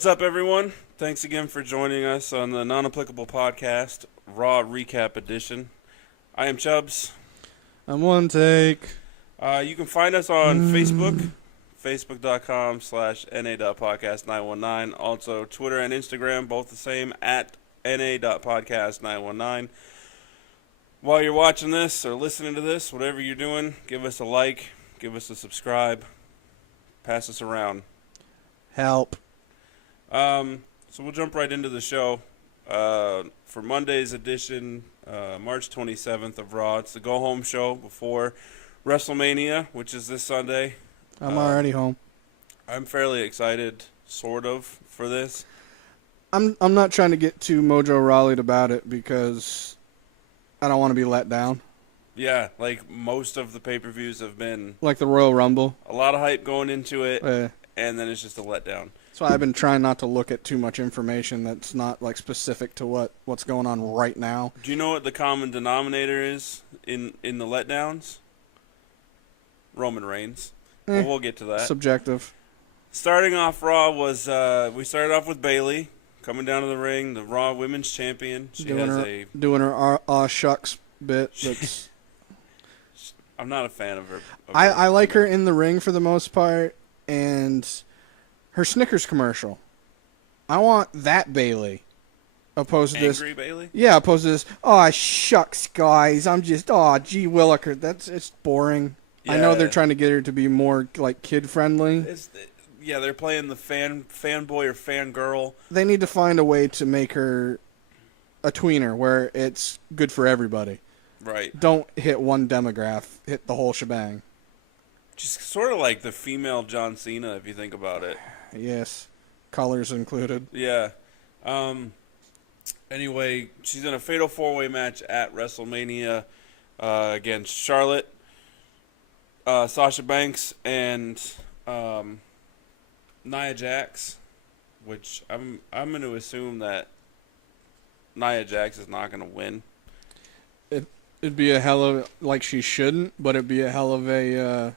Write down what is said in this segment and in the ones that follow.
What's up, everyone? Thanks again for joining us on the Non-Applicable Podcast, Raw Recap Edition. I am Chubbs. I'm one take. You can find us on Facebook, facebook.com/na.podcast919. Also, Twitter and Instagram, both the same, at na.podcast919. While you're watching this or listening to this, whatever you're doing, give us a like, give us a subscribe, pass us around. Help. So we'll jump right into the show. For Monday's edition, March 27th of Raw. It's the go-home show before WrestleMania, which is this Sunday. I'm already home. I'm fairly excited, sort of, for this. I'm not trying to get too Mojo Rawley'd about it because I don't want to be let down. Yeah, like most of the pay-per-views have been Like the Royal Rumble. a lot of hype going into it, and then it's just a letdown. That's why I've been trying not to look at too much information that's not like specific to what's going on right now. Do you know what the common denominator is in the letdowns? Roman Reigns. Well, we'll get to that. Subjective. Starting off Raw was, we started off with Bayley coming down to the ring, the Raw Women's Champion. She doing has her aw shucks bit. That's I'm not a fan of her. I like her in the ring for the most part, and her Snickers commercial. I want that Bayley. Opposed to this. Angry Bayley? Yeah, opposed to this. Oh, shucks, guys. I'm just, gee williker. It's boring. Yeah. I know they're trying to get her to be more, like, kid-friendly. Yeah, they're playing the fanboy or fangirl. They need to find a way to make her a tweener where it's good for everybody. Right. Don't hit one demographic. Hit the whole shebang. Just sort of like the female John Cena, if you think about it. Yes. Colors included. Yeah. Anyway, she's in a fatal four-way match at WrestleMania against Charlotte, Sasha Banks, and Nia Jax, which I'm going to assume that Nia Jax is not going to win. It'd be a hell of, like she shouldn't, but it'd be a hell of a,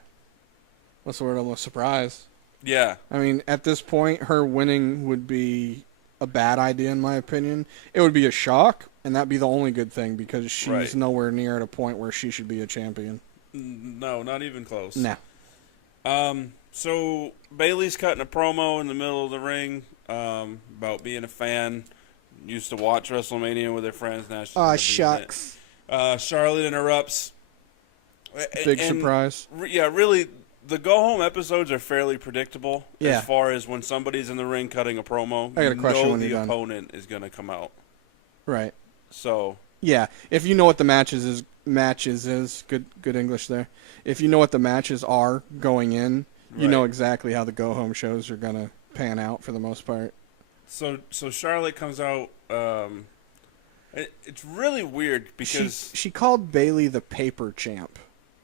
what's the word, almost surprise. Yeah. I mean, at this point, her winning would be a bad idea, in my opinion. It would be a shock, and that'd be the only good thing, because she's nowhere near at a point where she should be a champion. No, not even close. No. So Bayley's cutting a promo in the middle of the ring about being a fan. Used to watch WrestleMania with her friends. Now she's shucks. Charlotte interrupts. Big surprise. Yeah, really, the go-home episodes are fairly predictable as far as when somebody's in the ring cutting a promo. I got a question when the you're done. opponent is going to come out. Right. So. Yeah, if you know what the matches is good English there. If you know what the matches are going in, you know exactly how the go-home shows are going to pan out for the most part. So Charlotte comes out. It's really weird because she called Bayley the paper champ.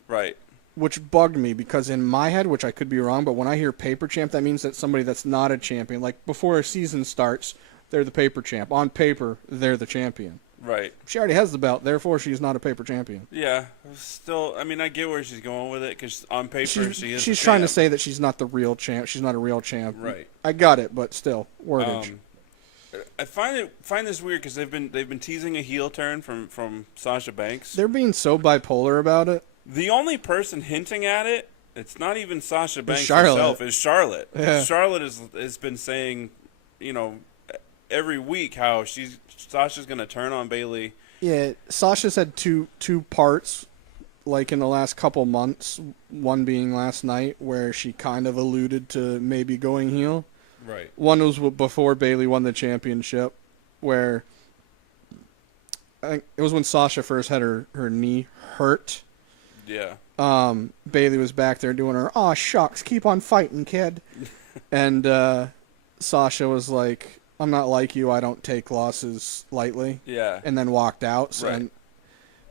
Right. Which bugged me because in my head, which I could be wrong, but when I hear paper champ, that means that somebody that's not a champion, like before a season starts, they're the paper champ. On paper, they're the champion. Right. She already has the belt, therefore she's not a paper champion. Yeah. Still, I mean, I get where she's going with it because on paper she is. She's trying to say that she's not the real champ. She's not a real champ. Right. I got it, but still, wordage. I find this weird because they've been teasing a heel turn from Sasha Banks. They're being so bipolar about it. The only person hinting at it, it's not even Sasha Banks Charlotte. herself, is Charlotte. Yeah. Charlotte has been saying, every week how Sasha's going to turn on Bayley. Yeah, Sasha's had two parts, like in the last couple months. One being last night, where she kind of alluded to maybe going heel. Right. One was before Bayley won the championship, where I think it was when Sasha first had her knee hurt. Yeah. Bayley was back there doing her, "Aw, shucks, keep on fighting, kid." And Sasha was like, "I'm not like you. I don't take losses lightly." Yeah. And then walked out. So, right.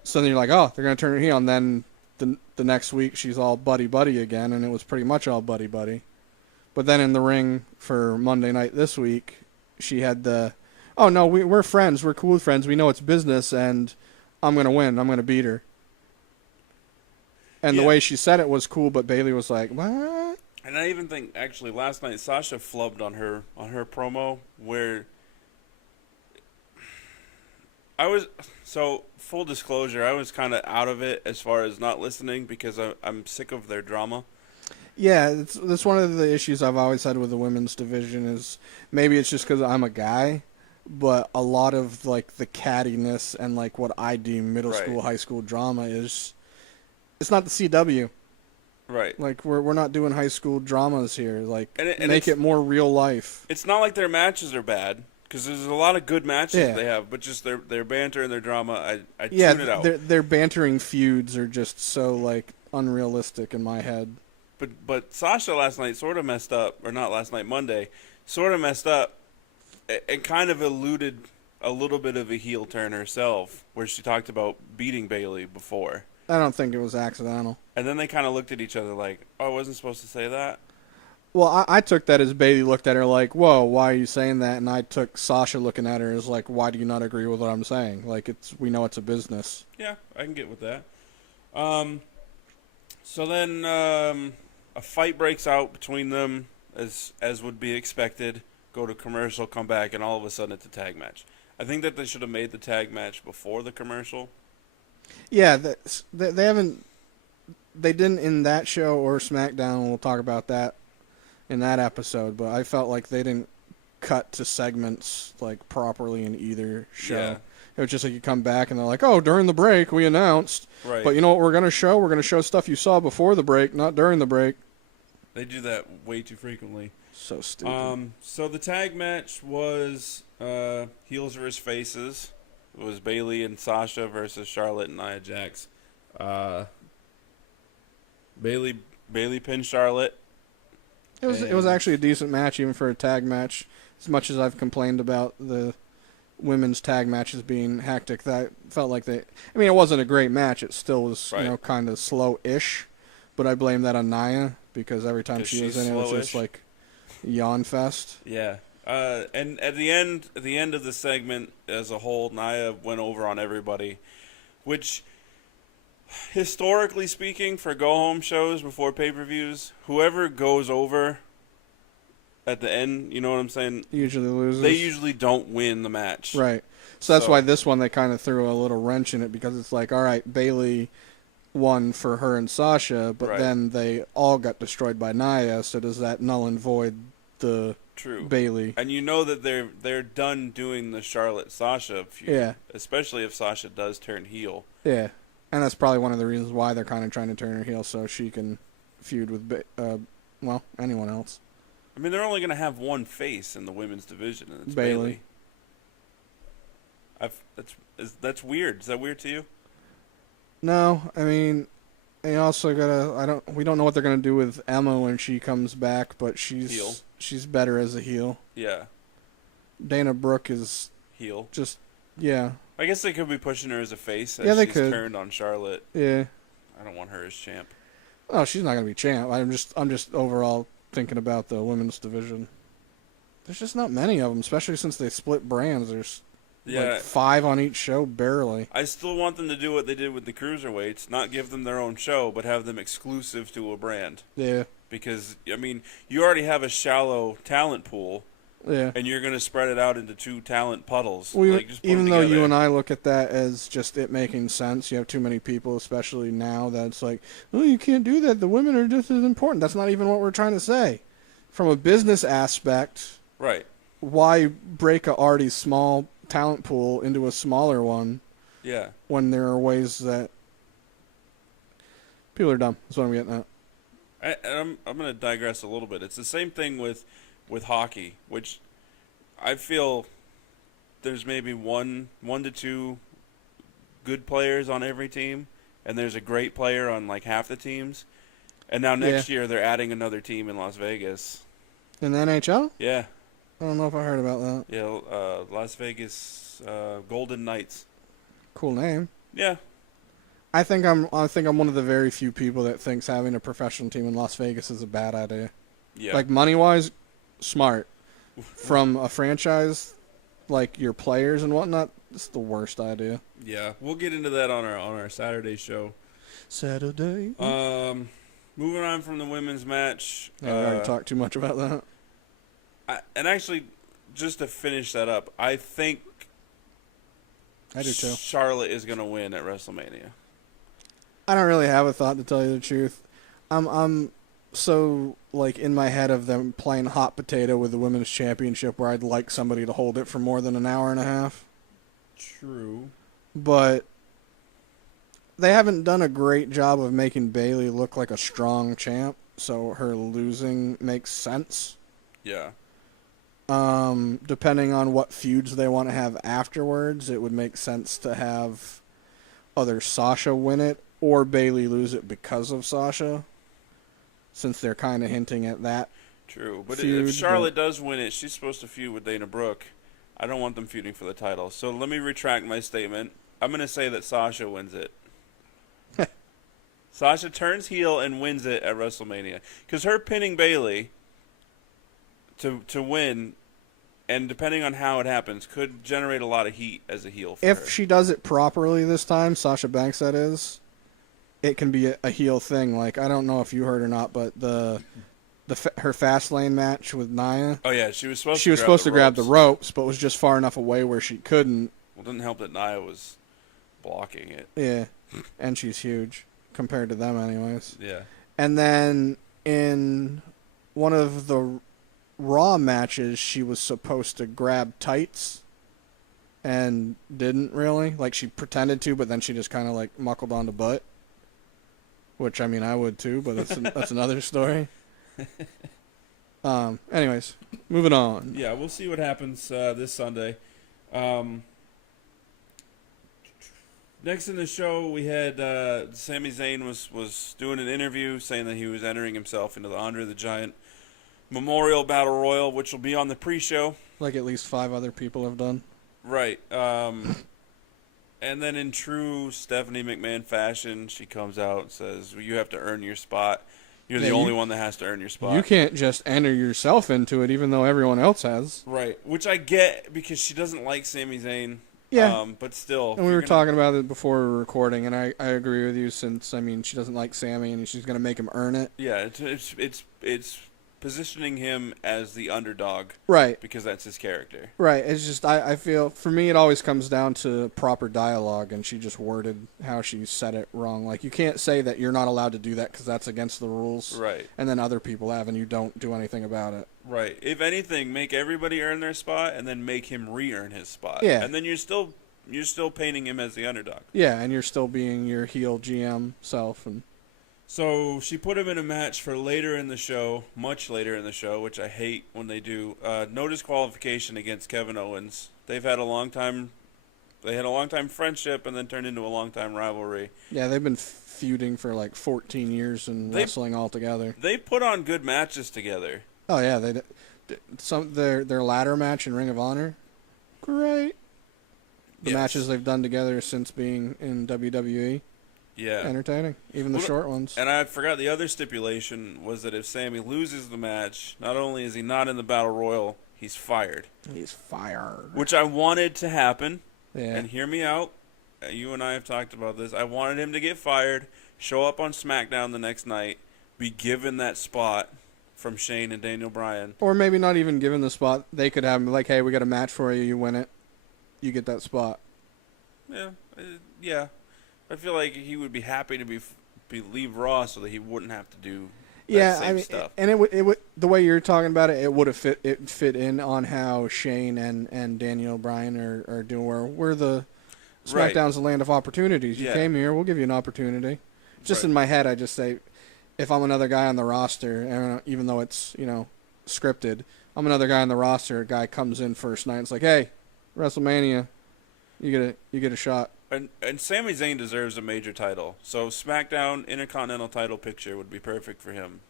So then you're like, oh, they're going to turn her heel. And then the next week she's all buddy-buddy again, and it was pretty much all buddy-buddy. But then in the ring for Monday night this week, she had the, "Oh, no, we're friends. We're cool friends. We know it's business, and I'm going to win. I'm going to beat her." And the way she said it was cool, but Bayley was like, "What?" And I even think actually last night Sasha flubbed on her promo where I was so full disclosure, I was kind of out of it as far as not listening because I'm sick of their drama. Yeah, that's one of the issues I've always had with the women's division is maybe it's just because I'm a guy, but a lot of like the cattiness and like what I deem middle Right. school, high school drama is it's not the CW. Right. Like we're not doing high school dramas here. Like And make it more real life. it's not like their matches are bad because there's a lot of good matches Yeah. they have, but just their banter and their drama, I Yeah, tune it out. their bantering feuds are just so like unrealistic in my head. But Sasha last night sort of messed up, or not last night, Monday, sort of messed up, and kind of alluded a little bit of a heel turn herself, where she talked about beating Bailey before, I don't think it was accidental. and then they kind of looked at each other like, "Oh, I wasn't supposed to say that." Well, I took that as Bailey looked at her like, "Whoa, why are you saying that?" And I took Sasha looking at her as like, "Why do you not agree with what I'm saying?" Like we know it's a business. Yeah, I can get with that. So then a fight breaks out between them, as would be expected. Go to commercial, come back, and all of a sudden it's a tag match. I think that they should have made the tag match before the commercial. Yeah, they haven't. They didn't in that show or SmackDown. We'll talk about that in that episode. But I felt like they didn't cut to segments like properly in either show. Yeah. It was just like you come back and they're like, "Oh, during the break we announced." Right. But you know what we're gonna show? We're gonna show stuff you saw before the break, not during the break. They do that way too frequently. So stupid. So the tag match was heels versus faces. It was Bailey and Sasha versus Charlotte and Nia Jax. Bailey pinned Charlotte. It was actually a decent match even for a tag match. As much as I've complained about the women's tag matches being hectic, that felt like they. I mean, it wasn't a great match. It still was, Right. kind of slow-ish. But I blame that on Nia because every time 'Cause she was she's in, it was just slow-ish? like yawn fest. Yeah. And at the end of the segment as a whole, Nia went over on everybody, which historically speaking for go home shows before pay-per-views, whoever goes over at the end, you know what I'm saying? Usually loses. They usually don't win the match. Right. So that's So- why this one they kind of threw a little wrench in it because it's like, all right, Bailey won for her and Sasha, but Right. then they all got destroyed by Nia. So does that null and void the True. Bailey? And you know that they're done doing the Charlotte Sasha feud, Yeah. especially if Sasha does turn heel. Yeah, and that's probably one of the reasons why they're kind of trying to turn her heel so she can feud with, anyone else. I mean, they're only going to have one face in the women's division, and it's Bailey. Bailey. That's weird. Is that weird to you? No, I mean, they also gotta. We don't know what they're gonna do with Emma when she comes back, but Heel. she's better as a heel. Yeah, Dana Brooke is heel. just, yeah, I guess they could be pushing her as a face as Yeah, they she's could. turned on Charlotte. yeah. I don't want her as champ. Oh, she's not gonna be champ. I'm just overall thinking about the women's division. There's just not many of them, especially since they split brands. There's Yeah, like 5 on each show, barely. I still want them to do what they did with the cruiserweights, not give them their own show, but have them exclusive to a brand. Yeah, Because I mean, you already have a shallow talent pool, yeah. and you're going to spread it out into 2 talent puddles. Well, Like, just put 'em even though you together. and I look at that as just it making sense, you have too many people, especially now, that's like, oh, you can't do that. The women are just as important. That's not even what we're trying to say. From a business aspect, Right. why break a already small talent pool into a smaller one Yeah. when there are ways that people are dumb? That's what I'm getting at. I'm going to digress a little bit. It's the same thing with hockey, which I feel there's maybe one to two good players on every team, and there's a great player on like half the teams. And now next year they're adding another team in Las Vegas. In the NHL? Yeah, I don't know if I heard about that. yeah, Las Vegas Golden Knights. Cool name. Yeah, I think I'm one of the very few people that thinks having a professional team in Las Vegas is a bad idea. yeah. Like money wise, smart. From a franchise, like your players and whatnot, it's the worst idea. Yeah, we'll get into that on our Saturday show. Saturday. Moving on from the women's match. Yeah, we already talked too much about that. And actually, just to finish that up, I think I do too. Charlotte is going to win at WrestleMania. I don't really have a thought, to tell you the truth. I'm so like in my head of them playing hot potato with the women's championship, where I'd like somebody to hold it for more than an hour and a half. True. But they haven't done a great job of making Bayley look like a strong champ, so her losing makes sense. Yeah. Depending on what feuds they want to have afterwards, it would make sense to have either Sasha win it or Bayley lose it because of Sasha, since they're kind of hinting at that. True, but feud, if Charlotte does win it, she's supposed to feud with Dana Brooke. I don't want them feuding for the title, so let me retract my statement. I'm going to say that Sasha wins it. Sasha turns heel and wins it at WrestleMania. Because her pinning Bayley to win, and depending on how it happens, could generate a lot of heat as a heel for her. If she does it properly this time, Sasha Banks that is, it can be a heel thing. Like, I don't know if you heard or not, but her Fastlane match with Nia. Oh yeah, she was supposed to grab the ropes, but was just far enough away where she couldn't. Well, it didn't help that Nia was blocking it. Yeah, and she's huge compared to them anyways. Yeah. And then in one of the Raw matches, she was supposed to grab tights and didn't really. Like, she pretended to, but then she just kind of like muckled on the butt. Which, I mean, I would too, but that's another story. Anyways, moving on. Yeah, we'll see what happens this Sunday. Next in the show, we had Sami Zayn was doing an interview saying that he was entering himself into the Andre the Giant Memorial Battle Royal, which will be on the pre-show. Like at least 5 other people have done. Right. And then in true Stephanie McMahon fashion, she comes out and says, well, you have to earn your spot. You're the only one that has to earn your spot. You can't just enter yourself into it, even though everyone else has. Right. Which I get, because she doesn't like Sami Zayn. Yeah. But still. And we were talking about it before we were recording, and I agree with you, since, I mean, she doesn't like Sami, and she's going to make him earn it. Yeah, it's positioning him as the underdog. Right. Because that's his character. Right. It's just, I feel, for me, it always comes down to proper dialogue, and she just worded how she said it wrong. Like, you can't say that you're not allowed to do that because that's against the rules. Right. And then other people have, and you don't do anything about it. Right. If anything, make everybody earn their spot, and then make him re-earn his spot. Yeah. And then you're still painting him as the underdog. Yeah, and you're still being your heel GM self. And so she put him in a match for later in the show, much later in the show, which I hate when they do. No disqualification against Kevin Owens. They had a long time friendship, and then turned into a long time rivalry. Yeah, they've been feuding for like 14 years and wrestling all together. They put on good matches together. Oh yeah, their ladder match in Ring of Honor, great. The matches they've done together since being in WWE. Yeah. Entertaining. Even the short ones. And I forgot the other stipulation was that if Sami loses the match, not only is he not in the Battle Royal, he's fired. He's fired. Which I wanted to happen. Yeah. And hear me out. You and I have talked about this. I wanted him to get fired, show up on SmackDown the next night, be given that spot from Shane and Daniel Bryan. Or maybe not even given the spot. They could have him like, hey, we got a match for you. You win it. You get that spot. Yeah. Yeah. I feel like he would be happy to leave Raw so that he wouldn't have to do that same stuff. And it would the way you're talking about it would have fit in on how Shane and Daniel Bryan are doing. Where we're the SmackDown's the land of opportunities. You came here, we'll give you an opportunity. Just in my head, I just say, if I'm another guy on the roster, and even though it's scripted, I'm another guy on the roster. A guy comes in first night, it's like, hey, WrestleMania, you get a shot. And Sami Zayn deserves a major title. So SmackDown Intercontinental title picture would be perfect for him.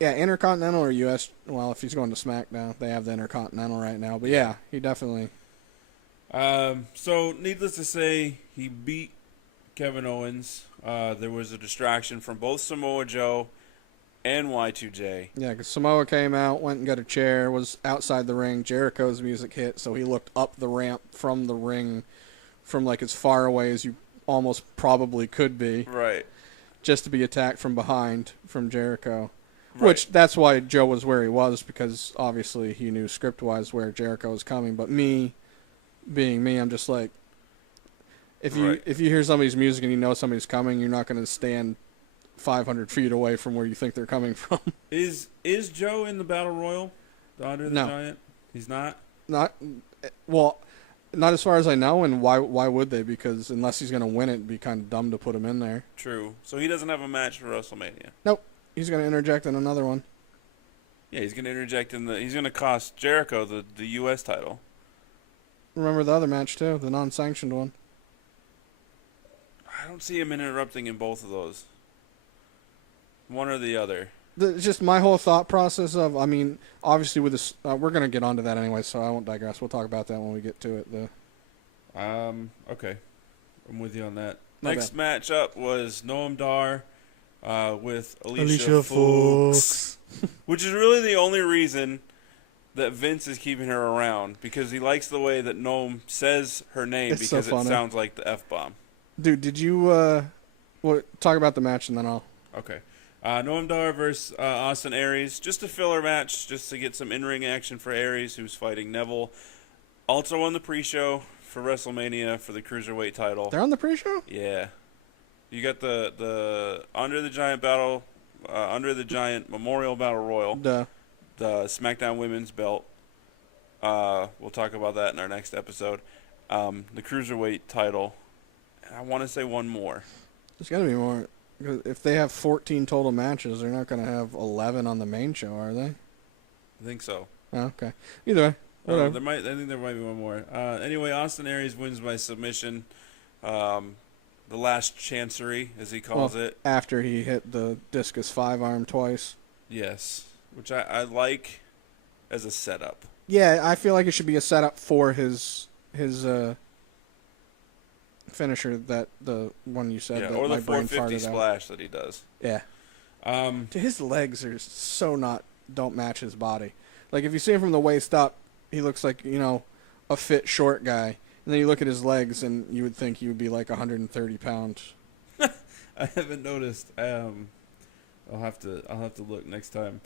Yeah, Intercontinental or U.S. Well, if he's going to SmackDown, they have the Intercontinental right now. But yeah, he definitely. So needless to say, he beat Kevin Owens. There was a distraction from both Samoa Joe and Y2J. Yeah, because Samoa came out, went and got a chair, was outside the ring. Jericho's music hit, so he looked up the ramp from the ring, from like as far away as you almost probably could be. Right. just to be attacked from behind from Jericho. Right. Which, that's why Joe was where he was, because obviously he knew script-wise where Jericho was coming. But me, being me, I'm just like, if you hear somebody's music and you know somebody's coming, you're not going to stand 500 feet away from where you think they're coming from. Is Joe in the Battle Royal? The Andre the Giant? He's not? Not as far as I know, and why would they? Because unless he's going to win it, it'd be kind of dumb to put him in there. True. So he doesn't have a match for WrestleMania? Nope. He's going to interject in another one. Yeah, he's going to interject he's going to cost Jericho the U.S. title. Remember the other match, too, the non-sanctioned one. I don't see him interrupting in both of those. One or the other. Just my whole thought process of, I mean, obviously with this, we're going to get onto that anyway, so I won't digress. We'll talk about that when we get to it, though. Okay. I'm with you on that. My Next bad. match up was Noam Dar with Alicia Fox. Which is really the only reason that Vince is keeping her around, because he likes the way that Noam says her name, It's because so it funny. sounds like the F-bomb. Dude, did you, talk about the match and then I'll... Okay. Noam Dar versus Austin Aries. Just a filler match, just to get some in-ring action for Aries, who's fighting Neville. Also on the pre-show for WrestleMania for the Cruiserweight title. They're on the pre-show? Yeah. You got the Under the Giant Battle, Under the Giant Memorial Battle Royal. Duh. The SmackDown Women's Belt. We'll talk about that in our next episode. The Cruiserweight title. And I want to say one more. There's got to be more. If they have 14 total matches, they're not going to have 11 on the main show, are they? I think so. Oh, okay. Either way. Whatever. I think there might be one more. Anyway, Austin Aries wins by submission. The last chancery, as he calls it. After he hit the discus 5-arm twice. Yes. Which I like as a setup. Yeah, I feel like it should be a setup for his finisher, that the one you said. Yeah, that or the my brain 450 farted out. splash that he does. Yeah. His legs are don't match his body. Like, if you see him from the waist up, he looks like, a fit short guy. And then you look at his legs, and you would think he would be like 130 pounds. I haven't noticed. I'll have to look next time.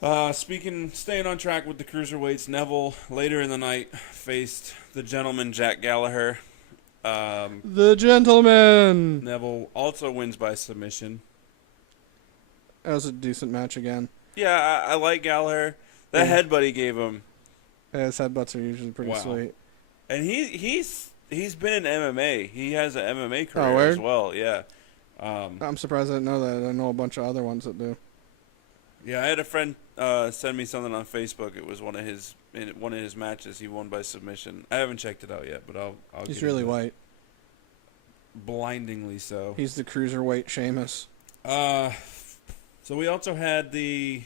Staying on track with the cruiserweights, Neville later in the night faced the gentleman Jack Gallagher. The gentleman. Neville also wins by submission. That was a decent match again. Yeah, I like Gallagher. That headbutt he gave him. Yeah, his headbutts are usually pretty Wow. sweet. And he's been in MMA. He has an MMA career word? as well. Yeah. I'm surprised I didn't know that. I know a bunch of other ones that do. Yeah, I had a friend send me something on Facebook. It was one of his matches. He won by submission. I haven't checked it out yet, but I'll He's get really into it. white. Blindingly so. He's the cruiserweight Sheamus. So we also had the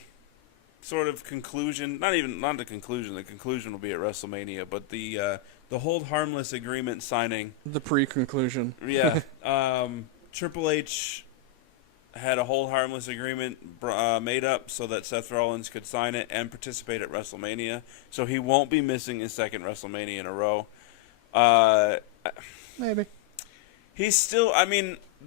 sort of conclusion. Not the conclusion. The conclusion will be at WrestleMania, but the hold harmless agreement signing. The pre-conclusion. Yeah. Triple H had a hold harmless agreement made up so that Seth Rollins could sign it and participate at WrestleMania. So he won't be missing his second WrestleMania in a row. Maybe. He's still,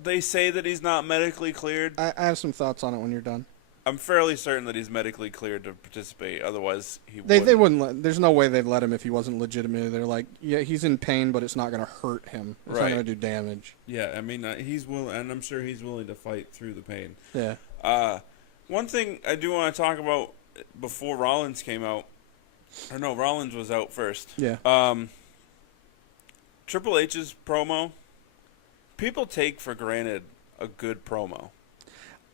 they say that he's not medically cleared. I have some thoughts on it when you're done. I'm fairly certain that he's medically cleared to participate. Otherwise, he They wouldn't. wouldn't. There's no way they'd let him if he wasn't legitimately. They're like, yeah, he's in pain, but it's not going to hurt him. It's not Right. going to do damage. Yeah, he's willing, and I'm sure he's willing to fight through the pain. Yeah. One thing I do want to talk about before Rollins came out, or no, Rollins was out first. Yeah. Triple H's promo, people take for granted a good promo.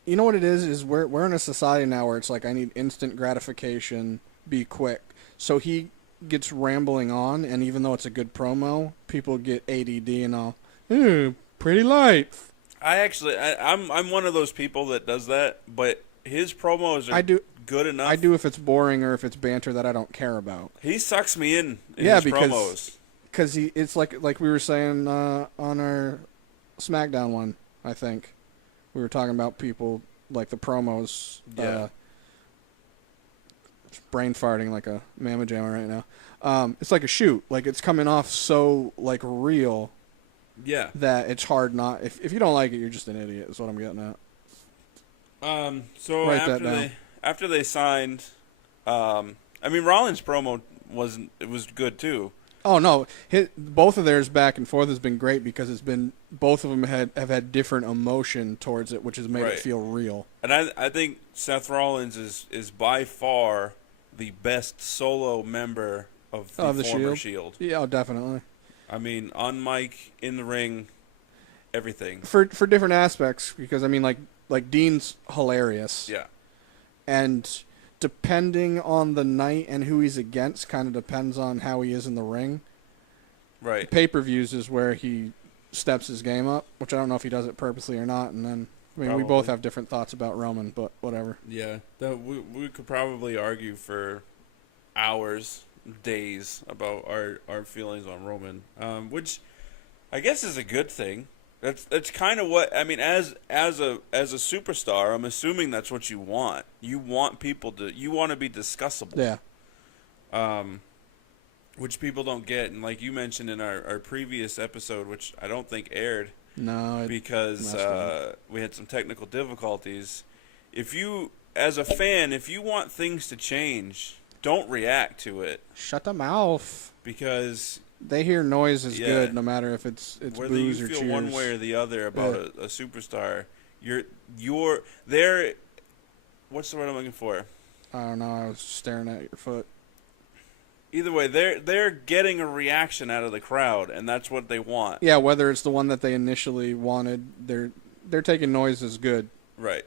You know what it is we're in a society now where it's like, I need instant gratification, be quick. So he gets rambling on, and even though it's a good promo, people get ADD and all. Ooh, pretty light. I'm one of those people that does that, but his promos are good enough. I do if it's boring or if it's banter that I don't care about. He sucks me in his promos. Because it's like we were saying on our SmackDown one, I think. We were talking about people, like the promos. Yeah. Brain farting like a mamma jamma right now. It's like a shoot. Like, it's coming off so, like, real Yeah. that it's hard not. If you don't like it, you're just an idiot. Is what I'm getting at. So Write that down. after they signed, I mean Rollins' promo was good too. Oh no, both of theirs back and forth has been great because it's been both of them have had different emotion towards it, which has made Right. it feel real. And I think Seth Rollins is by far the best solo member of the former Shield. Yeah, oh, definitely. I mean, on mic, in the ring, everything. For different aspects, because I mean, like Dean's hilarious. Yeah. And depending on the night and who he's against, kind of depends on how he is in the ring. Right. Pay-per-views is where he steps his game up, which I don't know if he does it purposely or not. And then, I mean, Probably. we both have different thoughts about Roman, but whatever. Yeah. We could probably argue for hours, days about our feelings on Roman, which I guess is a good thing. That's kind of what I mean. As a superstar, I'm assuming that's what you want. You want you want to be discussable. Yeah. Which people don't get, and like you mentioned in our previous episode, which I don't think aired. No. Because we had some technical difficulties. If you, as a fan, if you want things to change, don't react to it. Shut the mouth. Because they hear noise is good, no matter if it's whether boos you or feel cheers. one way or the other about a superstar, they're what's the word I'm looking for? I don't know. I was staring at your foot. Either way, they're getting a reaction out of the crowd, and that's what they want. Yeah, whether it's the one that they initially wanted, they're taking noise as good. Right.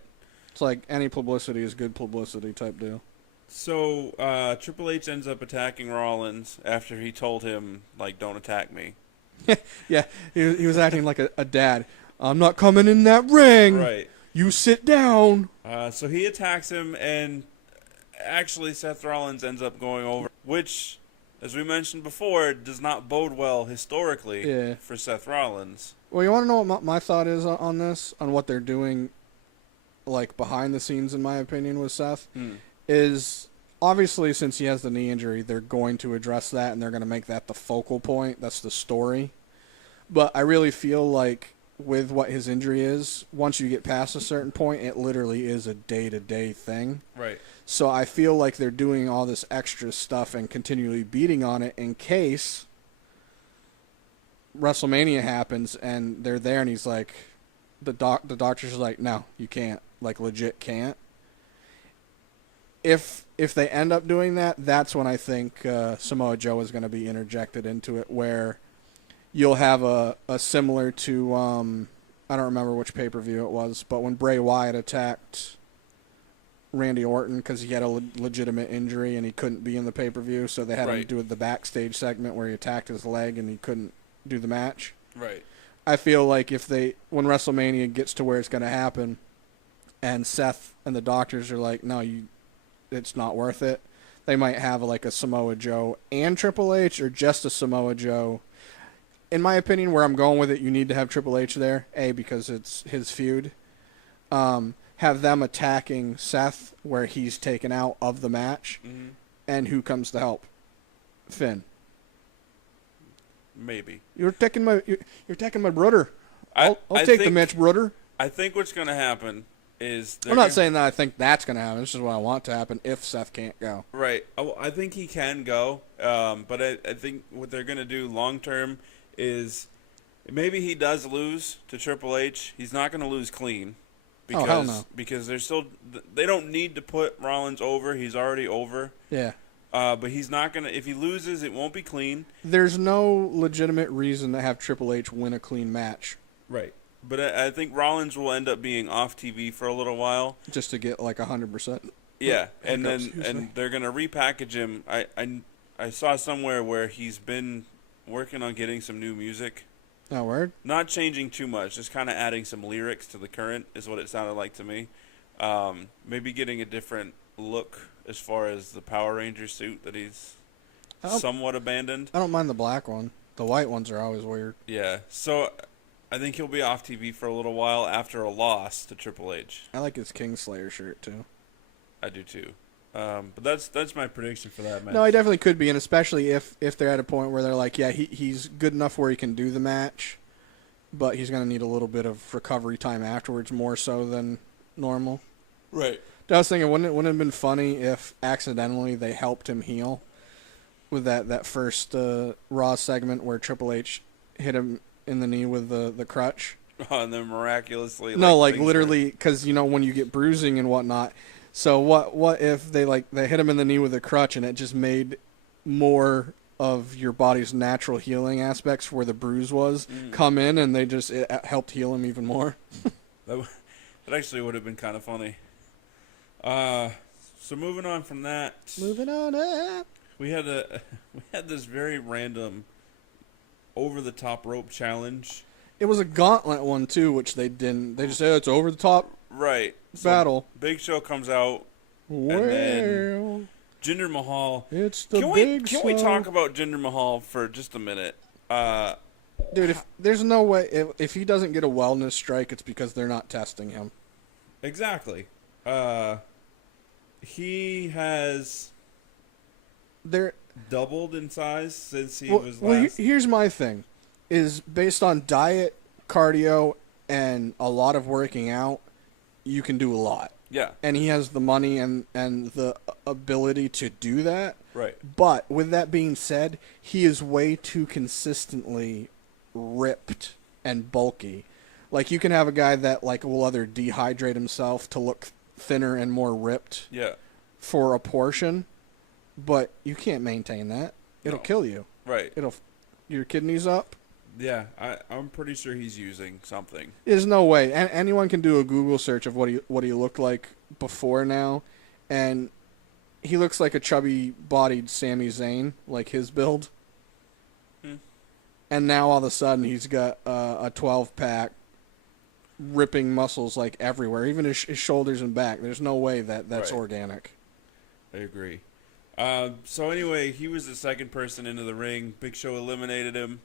It's like any publicity is good publicity type deal. So Triple H ends up attacking Rollins after he told him, like, don't attack me. Yeah, he was acting like a dad. I'm not coming in that ring. Right. You sit down. So he attacks him, and actually Seth Rollins ends up going over, which, as we mentioned before, does not bode well historically for Seth Rollins. Well, you want to know what my thought is on this, on what they're doing, like, behind the scenes, in my opinion, with Seth? Is obviously, since he has the knee injury, they're going to address that and they're going to make that the focal point. That's the story. But I really feel like with what his injury is, once you get past a certain point, it literally is a day-to-day thing. Right. So I feel like they're doing all this extra stuff and continually beating on it in case WrestleMania happens and they're there and he's like, the doctor's like, no, you can't. Like, legit can't. If they end up doing that, that's when I think Samoa Joe is going to be interjected into it, where you'll have a similar to, I don't remember which pay-per-view it was, but when Bray Wyatt attacked Randy Orton because he had a legitimate injury and he couldn't be in the pay-per-view, so they had him do the backstage segment where he attacked his leg and he couldn't do the match. Right. I feel like when WrestleMania gets to where it's going to happen and Seth and the doctors are like, no, it's not worth it, they might have like a Samoa Joe and Triple H, or just a Samoa Joe. In my opinion, where I'm going with it, you need to have Triple H there, because it's his feud. Have them attacking Seth where he's taken out of the match, and who comes to help? Finn. Maybe. You're taking my brother. I'll take the match, brother. I think what's going to happen is I'm not saying that I think that's going to happen. It's just what I want to happen if Seth can't go. Right. I think he can go, but I think what they're going to do long term is maybe he does lose to Triple H. He's not going to lose clean because hell no. Because they don't need to put Rollins over. He's already over. Yeah. But he's not going to – if he loses, it won't be clean. There's no legitimate reason to have Triple H win a clean match. Right. But I think Rollins will end up being off TV for a little while. Just to get like 100%. Yeah, and they're going to repackage him. I saw somewhere where he's been working on getting some new music. Oh, word? Not changing too much, just kind of adding some lyrics to the current is what it sounded like to me. Maybe getting a different look as far as the Power Ranger suit that he's somewhat abandoned. I don't mind the black one. The white ones are always weird. Yeah, so I think he'll be off TV for a little while after a loss to Triple H. I like his Kingslayer shirt, too. I do, too. But that's my prediction for that match. No, he definitely could be, and especially if they're at a point where they're like, yeah, he's good enough where he can do the match, but he's going to need a little bit of recovery time afterwards, more so than normal. Right. I was thinking, wouldn't it have been funny if accidentally they helped him heal with that first Raw segment where Triple H hit him in the knee with the crutch? And then miraculously, No, like things literally, because when you get bruising and whatnot. So what if they hit him in the knee with a crutch and it just made more of your body's natural healing aspects where the bruise was come in, and it helped heal him even more? that actually would have been kind of funny. So moving on from that, Moving on up. we had this very random over the top rope challenge. It was a gauntlet one too, which they didn't. They just said it's over the top Right. So battle. Big Show comes out. Well, then Jinder Mahal. it's the Can big we show. talk about Jinder Mahal for just a minute? Dude, if there's no way if he doesn't get a wellness strike, it's because they're not testing him. Exactly. He has They're doubled in size since he was well, last. here's my thing: is based on diet, cardio, and a lot of working out, you can do a lot. Yeah. And he has the money and the ability to do that. Right. But with that being said, he is way too consistently ripped and bulky. Like, you can have a guy that will either dehydrate himself to look thinner and more ripped Yeah. for a portion, but you can't maintain that. It'll No. kill you. Right. Your kidneys up. Yeah. I'm pretty sure he's using something. There's no way. Anyone can do a Google search of what he looked like before now, and he looks like a chubby-bodied Sami Zayn, like his build. And now all of a sudden he's got a 12-pack, ripping muscles like everywhere, even his shoulders and back. There's no way that's Right. organic. I agree. So anyway, he was the second person into the ring. Big Show eliminated him.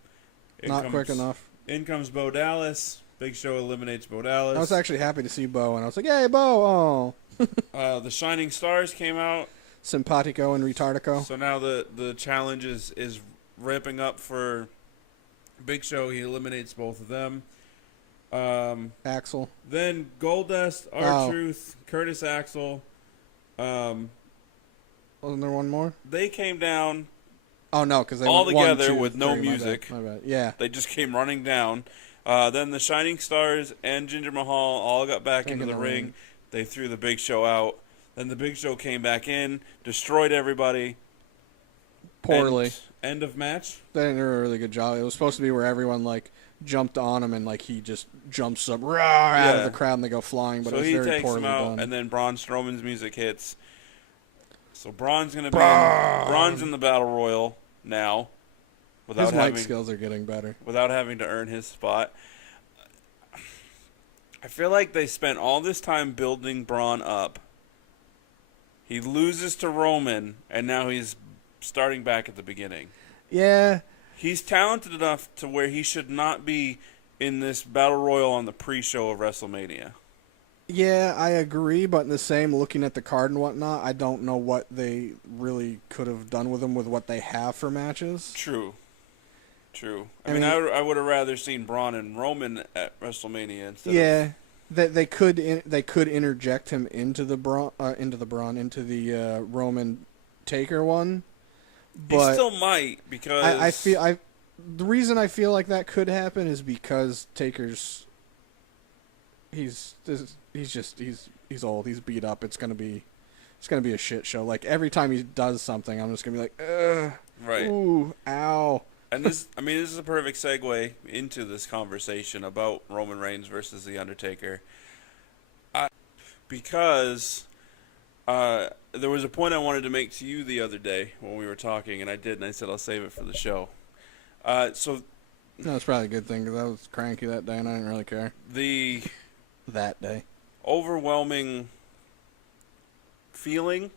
Not quick enough. In comes Bo Dallas. Big Show eliminates Bo Dallas. I was actually happy to see Bo, and I was like, "Hey, Bo!" Oh, The Shining Stars came out. simpatico and retardico. So now the challenge is ramping up for Big Show. He eliminates both of them. Axel. Then Goldust, R-Truth, Curtis Axel. Wasn't there one more? They came down Oh no, because they all went 1, together 2, with no 3, music. My bad. Yeah. They just came running down. Then the Shining Stars and Jinder Mahal all got back into the ring. They threw the Big Show out. Then the Big Show came back in, destroyed everybody. Poorly. End of match. They didn't do a really good job. It was supposed to be where everyone jumped on him and he just jumps up out of the crowd and they go flying, but So it was he very takes poorly him out, done. and then Braun Strowman's music hits. So Braun's gonna be Braun's in the Battle Royal now, His mic skills are getting better. without having to earn his spot. I feel like they spent all this time building Braun up. He loses to Roman, and now he's starting back at the beginning. Yeah. He's talented enough to where he should not be in this Battle Royal on the pre-show of WrestleMania. Yeah, I agree, but in the same, looking at the card and whatnot, I don't know what they really could have done with him with what they have for matches. True. I mean, mean, I would have rather seen Braun and Roman at WrestleMania instead. Yeah, they could interject him into the Roman Taker one, but He still might, because I feel the reason I feel like that could happen is because Taker's he's old, he's beat up. It's gonna be a shit show. Like every time he does something, I'm just gonna be like, ugh, right. ooh, ow. And this is a perfect segue into this conversation about Roman Reigns versus The Undertaker. Because there was a point I wanted to make to you the other day when we were talking, and I did, and I said I'll save it for the show. So That's probably a good thing because I was cranky that day and I didn't really care. That day. Overwhelming feeling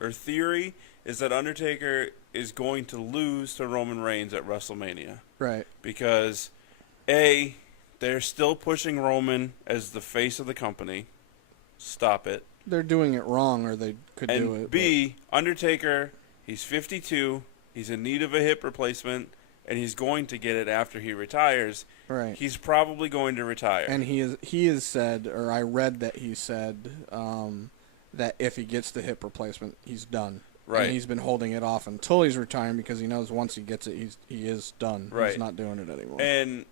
or theory is that Undertaker is going to lose to Roman Reigns at WrestleMania. Right. Because, A, they're still pushing Roman as the face of the company. Stop it. They're doing it wrong, or they could do it. And B, Undertaker, he's 52, he's in need of a hip replacement, and he's going to get it after he retires, Right. he's probably going to retire. And he has said, or I read that he said that if he gets the hip replacement, he's done. Right. And he's been holding it off until he's retiring because he knows once he gets it, he is done. Right. He's not doing it anymore. And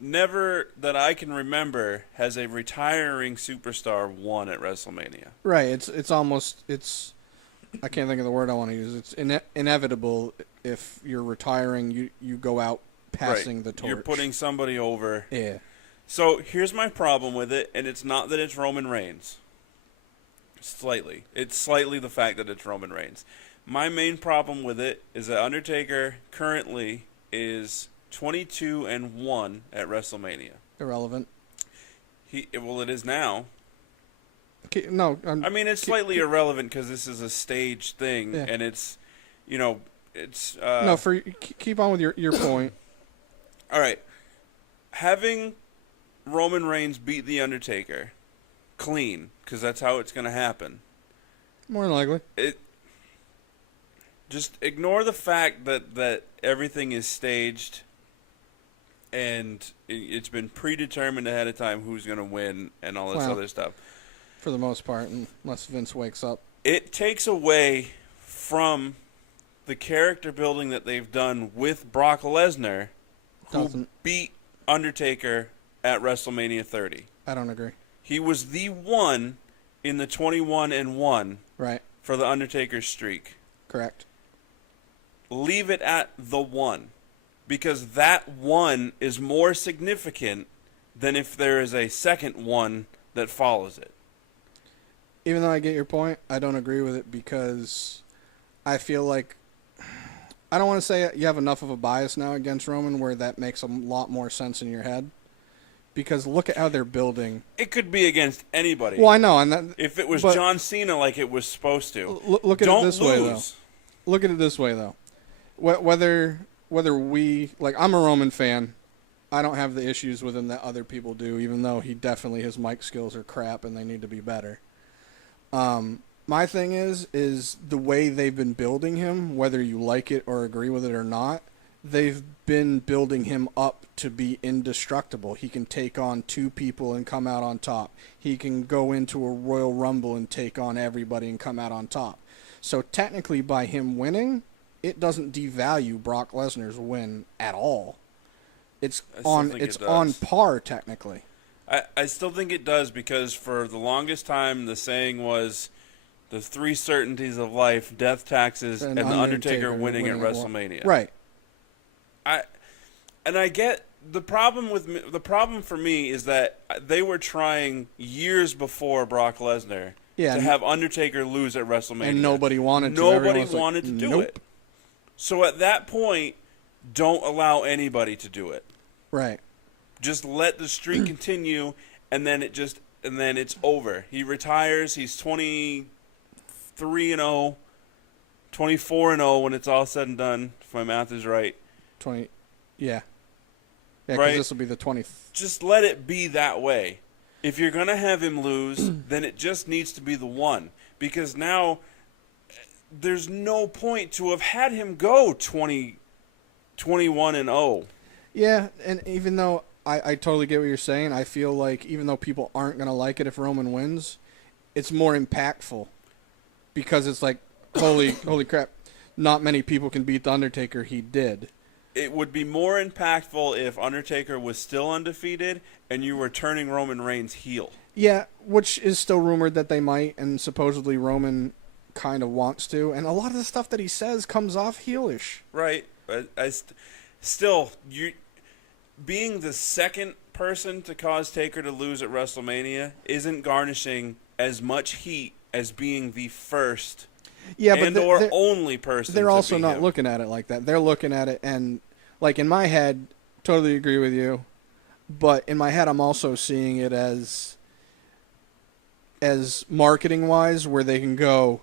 never that I can remember has a retiring superstar won at WrestleMania. Right. It's almost I can't think of the word I want to use. It's inevitable if you're retiring, you go out passing the torch. You're putting somebody over. Yeah. So here's my problem with it, and it's not that it's Roman Reigns. Slightly. It's slightly the fact that it's Roman Reigns. My main problem with it is that Undertaker currently is 22-1 at WrestleMania. Irrelevant. It is now. No, I mean, it's slightly irrelevant because this is a staged thing, Yeah. and it's, it's. No, keep on with your point. All right, having Roman Reigns beat the Undertaker clean, because that's how it's going to happen. More than likely. Just ignore the fact that everything is staged, and it's been predetermined ahead of time who's going to win and all this other stuff. For the most part, unless Vince wakes up. It takes away from the character building that they've done with Brock Lesnar, who beat Undertaker at WrestleMania 30. I don't agree. He was the one in the 21-1 Right. for the Undertaker streak. Correct. Leave it at the one, because that one is more significant than if there is a second one that follows it. Even though I get your point, I don't agree with it because I feel like I don't want to say you have enough of a bias now against Roman where that makes a lot more sense in your head. Because look at how they're building. It could be against anybody. Well, I know, and if it was John Cena like it was supposed to. Look at Don't it this lose. way, though. Look at it this way, though. Whether we I'm a Roman fan, I don't have the issues with him that other people do. Even though his mic skills are crap and they need to be better. My thing is the way they've been building him, whether you like it or agree with it or not. They've been building him up to be indestructible. He can take on two people and come out on top. He can go into a Royal Rumble and take on everybody and come out on top. So technically by him winning, it doesn't devalue Brock Lesnar's win at all. It's on par technically. I still think it does, because for the longest time the saying was the three certainties of life: death, taxes, and the Undertaker winning at WrestleMania. Right. I get the problem for me is that they were trying years before Brock Lesnar to have Undertaker lose at WrestleMania, and nobody wanted to. Nobody wanted to do it. So at that point, don't allow anybody to do it. Right. Just let the streak continue, and then it's over. He retires. He's 23-0, 24-0 when it's all said and done, if my math is right. 20, yeah. Yeah, because right? this will be the 20th. Just let it be that way. If you're going to have him lose, then it just needs to be the one. Because now there's no point to have had him go 21-0. Yeah, and even though I totally get what you're saying, I feel like even though people aren't going to like it if Roman wins, it's more impactful. Because it's like, holy crap, not many people can beat The Undertaker. He did. It would be more impactful if Undertaker was still undefeated and you were turning Roman Reigns heel. Yeah, which is still rumored that they might, and supposedly Roman kind of wants to. And a lot of the stuff that he says comes off heelish. Right. But still, you being the second person to cause Taker to lose at WrestleMania isn't garnishing as much heat as being the first or only person. They're also not him. looking at it like that. They're looking at it, and like in my head, totally agree with you. But in my head, I'm also seeing it as marketing wise, where they can go,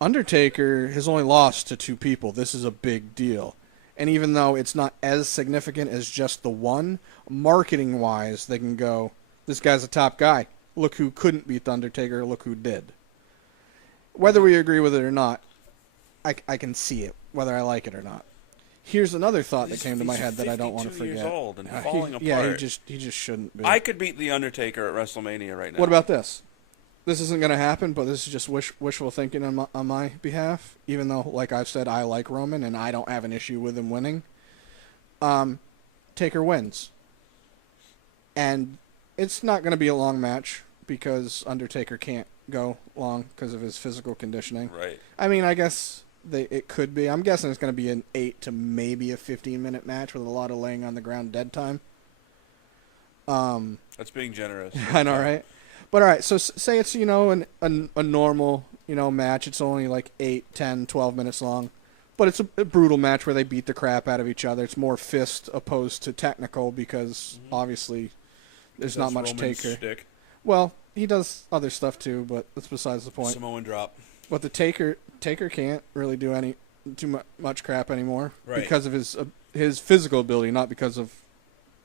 Undertaker has only lost to two people. This is a big deal. And even though it's not as significant as just the one, marketing wise, they can go, this guy's a top guy. Look who couldn't beat The Undertaker. Look who did. Whether we agree with it or not, I can see it, whether I like it or not. Here's another thought that He's- came to my he's head that I don't want to 52 years forget. old and falling apart. Yeah, he just shouldn't be. I could beat The Undertaker at WrestleMania right now. What about this? This isn't going to happen, but this is just wishful thinking on my behalf. Even though, like I've said, I like Roman and I don't have an issue with him winning. Taker wins, and it's not going to be a long match because Undertaker can't go long because of his physical conditioning. Right. I mean, I guess it could be. I'm guessing it's going to be an 8 to maybe a 15-minute match with a lot of laying on the ground dead time. That's being generous. I know, right? But all right, so say it's, a normal, match. It's only like 8, 10, 12 minutes long. But it's a brutal match where they beat the crap out of each other. It's more fist opposed to technical because obviously there's not much Roman's Taker. shtick. Well, he does other stuff too, but that's besides the point. Samoan drop. But the Taker can't really do too much crap anymore because of his physical ability, not because of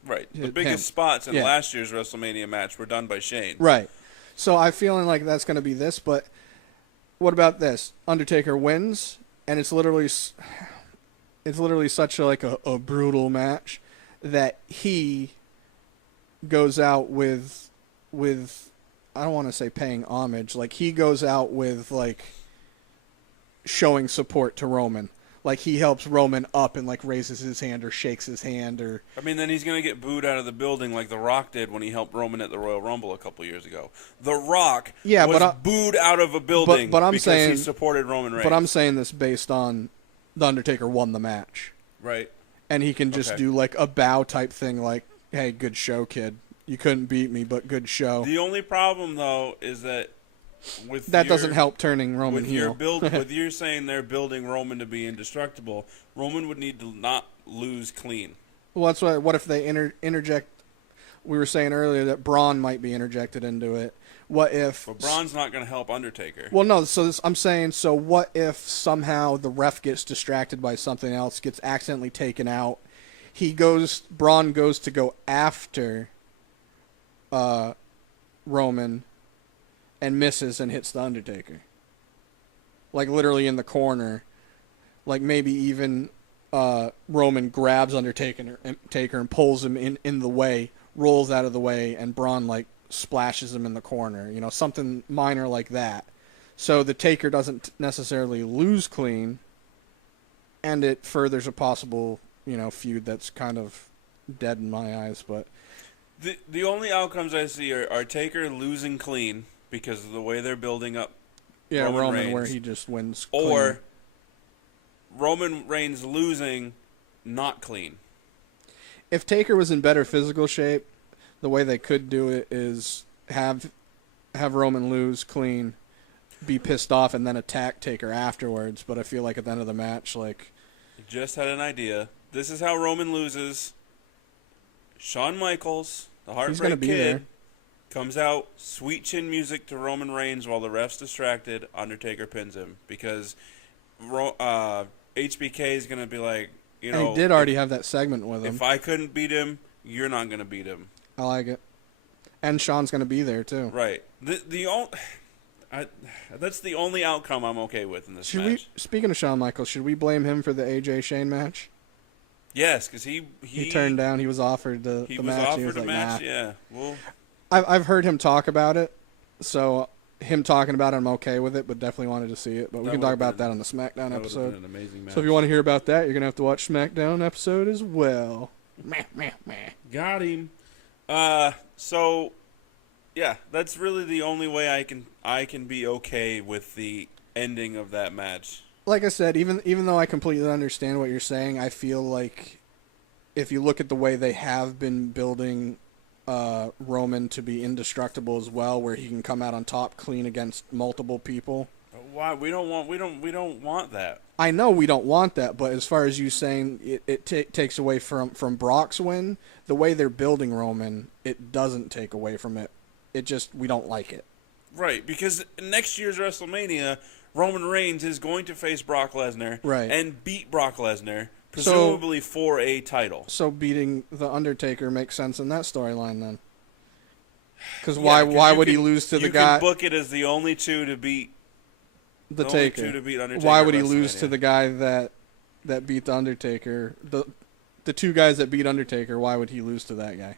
Right. The him. biggest spots in Yeah. last year's WrestleMania match were done by Shane. Right. So I'm feeling like that's going to be this, but what about this? Undertaker wins, and it's literally such a brutal match that he goes out with I don't want to say paying homage, like he goes out with like showing support to Roman. Like he helps Roman up and like raises his hand or shakes his hand or I mean, then he's going to get booed out of the building like The Rock did when he helped Roman at the Royal Rumble a couple years ago. The Rock was booed out of a building but I'm because saying, he supported Roman Reigns. But I'm saying this based on The Undertaker won the match. Right. And he can just do like a bow type thing like, hey, good show, kid. You couldn't beat me, but good show. The only problem, though, is that doesn't help turning Roman heel. With you saying they're building Roman to be indestructible, Roman would need to not lose clean. Well, that's what if they interject? We were saying earlier that Braun might be interjected into it. What if? But Braun's not going to help Undertaker. Well, no. So I'm saying, so what if somehow the ref gets distracted by something else, gets accidentally taken out? Braun goes to go after Roman and misses and hits the Undertaker. Like literally in the corner. Like maybe even Roman grabs Undertaker and pulls him in the way, rolls out of the way, and Braun like splashes him in the corner. Something minor like that. So the Taker doesn't necessarily lose clean, and it furthers a possible, feud that's kind of dead in my eyes. But the only outcomes I see are Taker losing clean because of the way they're building up Roman Reigns, where he just wins clean. Or Roman Reigns losing not clean. If Taker was in better physical shape, the way they could do it is have Roman lose clean, be pissed off, and then attack Taker afterwards. But I feel like at the end of the match, like... Just had an idea. This is how Roman loses. Shawn Michaels, the Heartbreak Kid, comes out, sweet chin music to Roman Reigns while the ref's distracted. Undertaker pins him because HBK is going to be like, and he did already have that segment with him. If I couldn't beat him, you're not going to beat him. I like it. And Shawn's going to be there, too. Right. That's the only outcome I'm okay with in this match. Speaking of Shawn Michaels, should we blame him for the AJ Shane match? Yes, because he turned down. He was offered the match. He was offered a match, nah. yeah. Well, I've heard him talk about it, so him talking about it, I'm okay with it, but definitely wanted to see it. But we can talk about that on the SmackDown episode. Been an amazing match. So if you want to hear about that, you're going to have to watch SmackDown episode as well. Got him. So, yeah, that's really the only way I can be okay with the ending of that match. Like I said, even though I completely understand what you're saying, I feel like if you look at the way they have been building Roman to be indestructible as well, where he can come out on top clean against multiple people. Why we don't want that. I know we don't want that, but as far as you saying it takes away from Brock's win, the way they're building Roman, it doesn't take away from it. It just, we don't like it. Right, because next year's WrestleMania, Roman Reigns is going to face Brock Lesnar and beat Brock Lesnar, presumably for a title. So beating The Undertaker makes sense in that storyline then. Because why would he lose to the guy? You can book it as the only two to beat the Taker. Undertaker. Why would he lose to the guy that that beat the Undertaker, the two guys that beat Undertaker, why would he lose to that guy?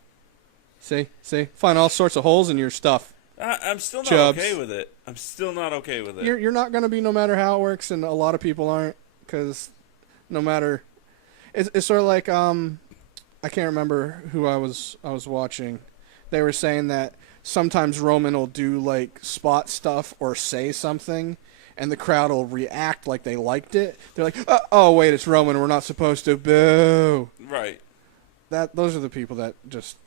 See, find all sorts of holes in your stuff. I'm still not Chubbs. okay with it. I'm still not okay with it. You're not gonna be, no matter how it works, and a lot of people aren't, because no matter, it's sort of like I can't remember who I was watching. They were saying that sometimes Roman will do like spot stuff or say something, and the crowd will react like they liked it. They're like, "Oh wait, it's Roman. We're not supposed to boo." Right. Those are the people that just.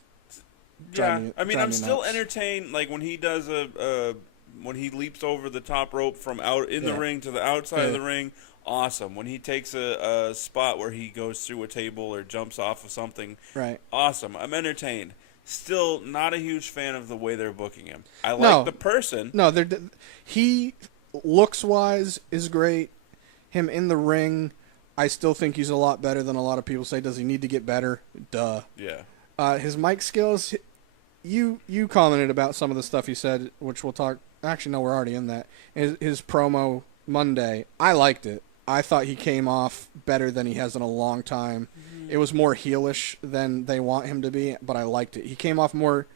Yeah. I mean, I'm still nuts. entertained. Like when he does when he leaps over the top rope from out in the ring to the outside of the ring. Awesome. When he takes a spot where he goes through a table or jumps off of something. Right. Awesome. I'm entertained. Still not a huge fan of the way they're booking him. I like the person. No, he looks wise is great. Him in the ring, I still think he's a lot better than a lot of people say. Does he need to get better? Duh. Yeah. His mic skills, you commented about some of the stuff he said, which we'll talk. Actually, no, we're already in that. His promo Monday, I liked it. I thought he came off better than he has in a long time. Mm-hmm. It was more heelish than they want him to be, but I liked it. He came off more,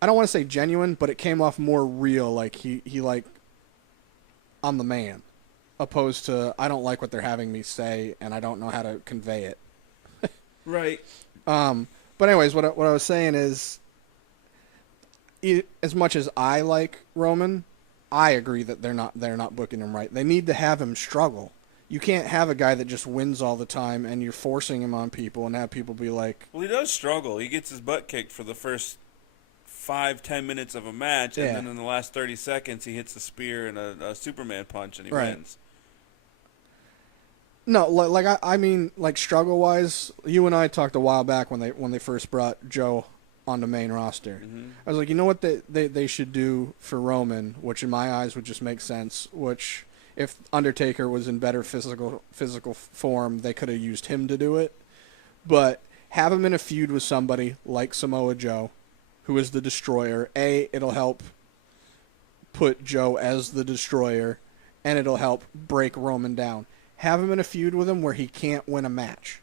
I don't want to say genuine, but it came off more real, like he like, I'm the man, opposed to, I don't like what they're having me say, and I don't know how to convey it. Right. But anyways, what I was saying is, as much as I like Roman, I agree that they're not booking him right. They need to have him struggle. You can't have a guy that just wins all the time and you're forcing him on people and have people be like... Well, he does struggle. He gets his butt kicked for the first 5-10 minutes of a match, and then in the last 30 seconds he hits a spear and a Superman punch and he wins. No, I mean, like struggle-wise, you and I talked a while back when they first brought Joe on the main roster. Mm-hmm. I was like, you know what they should do for Roman, which in my eyes would just make sense, which... If Undertaker was in better physical form, they could have used him to do it. But have him in a feud with somebody like Samoa Joe, who is the Destroyer. It'll help put Joe as the Destroyer, and it'll help break Roman down. Have him in a feud with him where he can't win a match.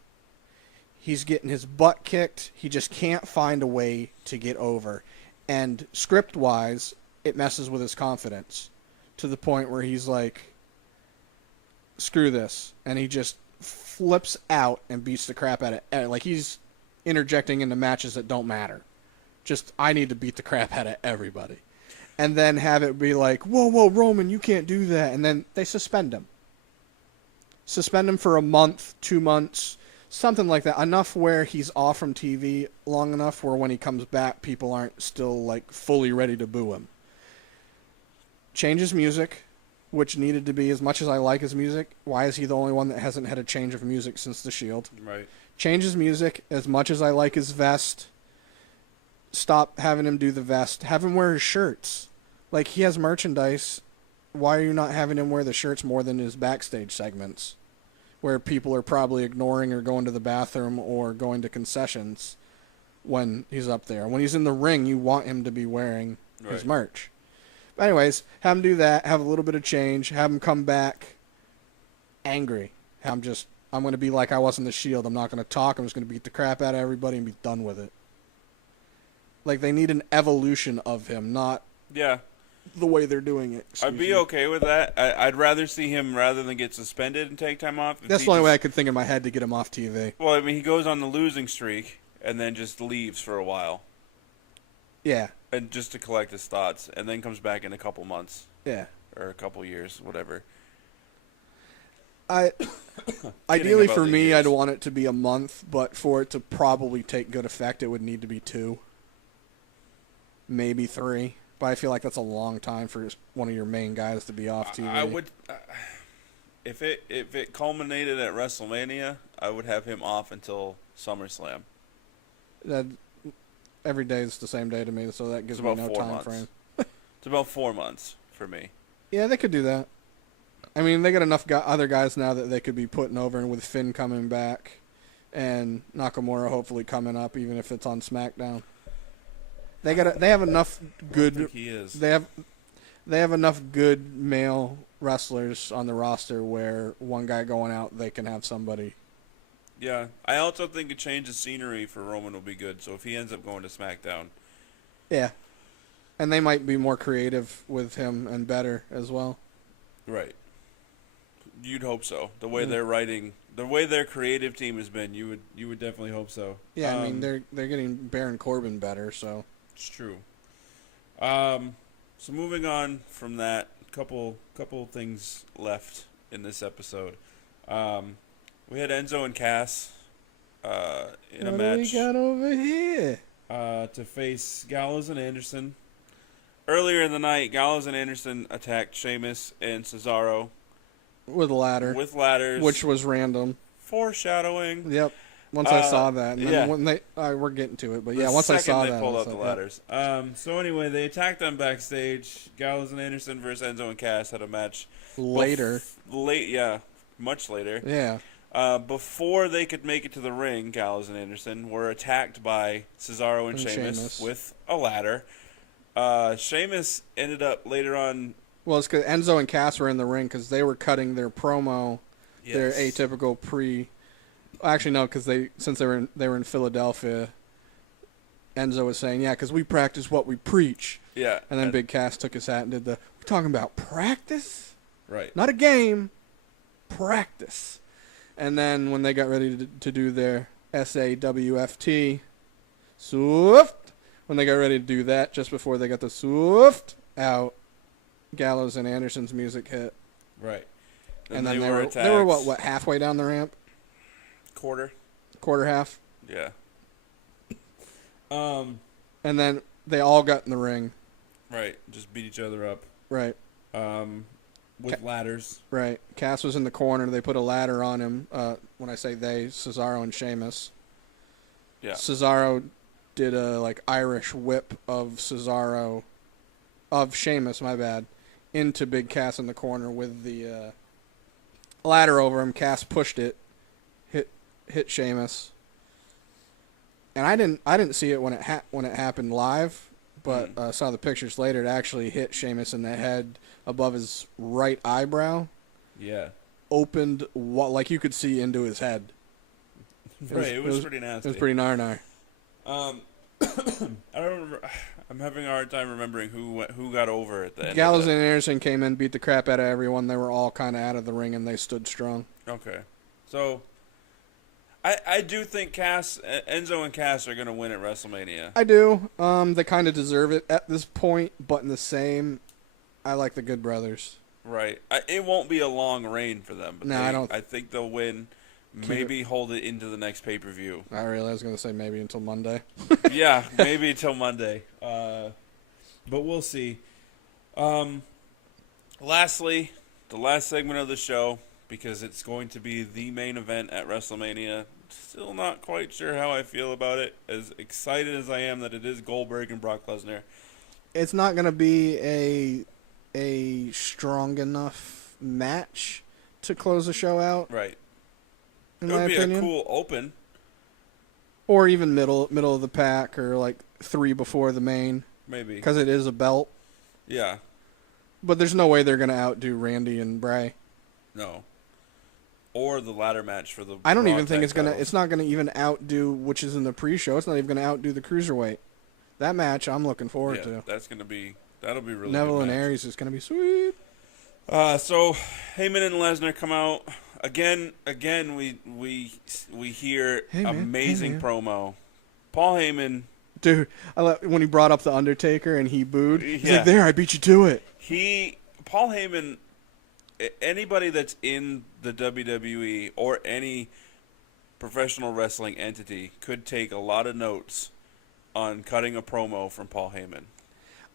He's getting his butt kicked. He just can't find a way to get over. And script-wise, it messes with his confidence to the point where he's like... Screw this, and he just flips out and beats the crap out of it. Like he's interjecting into matches that don't matter. Just, I need to beat the crap out of everybody. And then have it be like, whoa, Roman, you can't do that. And then they suspend him. Suspend him for a month, 2 months, something like that. Enough where he's off from TV long enough where when he comes back, people aren't still like fully ready to boo him. Change his music, which needed to be, as much as I like his music, why is he the only one that hasn't had a change of music since The Shield? Right. Change his music, as much as I like his vest, stop having him do the vest. Have him wear his shirts. Like, he has merchandise. Why are you not having him wear the shirts more than his backstage segments? Where people are probably ignoring or going to the bathroom or going to concessions when he's up there. When he's in the ring, you want him to be wearing his merch. But anyways, have him do that, have a little bit of change, have him come back angry. I'm going to be like I was in The Shield. I'm not going to talk. I'm just going to beat the crap out of everybody and be done with it. Like, they need an evolution of him, not the way they're doing it. I'd be okay with that. I'd rather see him, rather than get suspended and take time off. That's the only way I could think in my head to get him off TV. Well, I mean, he goes on the losing streak and then just leaves for a while. Yeah. And just to collect his thoughts, and then comes back in a couple months. Yeah. Or a couple years, whatever. Ideally for me, I'd want it to be a month, but for it to probably take good effect, it would need to be 2. Maybe 3. But I feel like that's a long time for one of your main guys to be off TV. I would... if it culminated at WrestleMania, I would have him off until SummerSlam. Every day is the same day to me, so that gives me no time frame. It's about 4 months for me. Yeah, they could do that. I mean, they got enough other guys now that they could be putting over, and with Finn coming back and Nakamura hopefully coming up, even if it's on SmackDown. They have enough good. I think he is. They have enough good male wrestlers on the roster where one guy going out, they can have somebody. Yeah, I also think a change of scenery for Roman will be good. So if he ends up going to SmackDown, Yeah. And they might be more creative with him and better as well. right? You'd hope so. The way they're writing, the way their creative team has been, you would definitely hope so. Yeah, I mean they're getting Baron Corbin better, so It's true. So moving on from that, couple things left in this episode. We had Enzo and Cass in a match. What do we got over here? To face Gallows and Anderson. Earlier in the night, Gallows and Anderson attacked Sheamus and Cesaro With a ladder. with ladders, Which was random. foreshadowing. Yep. Once I saw that. And then yeah. when they we're getting to it, but The yeah, once I second saw they that. pulled I out was the like, ladders. So anyway, they attacked them backstage. Gallows and Anderson versus Enzo and Cass had a match Later. much later. Yeah. Before they could make it to the ring, Gallows and Anderson were attacked by Cesaro and Sheamus with a ladder. Sheamus ended up later on. Well, it's because Enzo and Cass were in the ring because they were cutting their promo, their atypical pre. Actually, no, because since they were in Philadelphia, Enzo was saying, "Yeah, because we practice what we preach." Yeah. And then Big Cass took his hat and did the. We're talking about practice, Right. not a game, practice. And then when they got ready to do their SAWFT, Swift. When they got ready to do that, just before they got the Swift out, Gallows and Anderson's music hit. Right. And then they were what halfway down the ramp? Quarter half. Yeah. And then they all got in the ring. Right. Just beat each other up. Right. With ladders. Right. Cass was in the corner. They put a ladder on him. When I say they, Cesaro and Sheamus. Yeah. Cesaro did a Irish whip of Sheamus, my bad, into Big Cass in the corner with the ladder over him. Cass pushed it, hit Sheamus, and I didn't see it when it happened live, but saw the pictures later. It actually hit Sheamus in the head above his right eyebrow. Yeah. Opened like you could see into his head. It was pretty nasty. It was pretty gnar. I don't remember. I'm having a hard time remembering who got over at the end. Gallows and Anderson came in, beat the crap out of everyone. They were all kind of out of the ring, and they stood strong. Okay, so I do think Enzo and Cass are going to win at WrestleMania. I do. They kind of deserve it at this point, but in the same, I like the Good Brothers. Right. It won't be a long reign for them, but I don't. I think they'll win. Maybe hold it into the next pay-per-view. I was going to say maybe until Monday. Yeah, maybe until Monday. But we'll see. Lastly, the last segment of the show, because it's going to be the main event at WrestleMania. Still not quite sure how I feel about it. As excited as I am that it is Goldberg and Brock Lesnar. It's not going to be a strong enough match to close the show out. Right. In it my would be opinion. a cool open. Or even middle of the pack, or 3 before the main. Maybe. Because it is a belt. Yeah. But there's no way they're going to outdo Randy and Bray. No. Or the ladder match for the. I don't Raw even think tag it's gonna. titles. It's not gonna even outdo, which is in the pre-show. It's not even gonna outdo the cruiserweight. That match, I'm looking forward to. That'll be really. Neville good and match. Aries is gonna be sweet. So Heyman and Lesnar come out again. We hear amazing promo. Paul Heyman. Dude, when he brought up the Undertaker and he booed. He's Yeah. like, "There, I beat you to it." Paul Heyman. Anybody that's in the WWE or any professional wrestling entity could take a lot of notes on cutting a promo from Paul Heyman.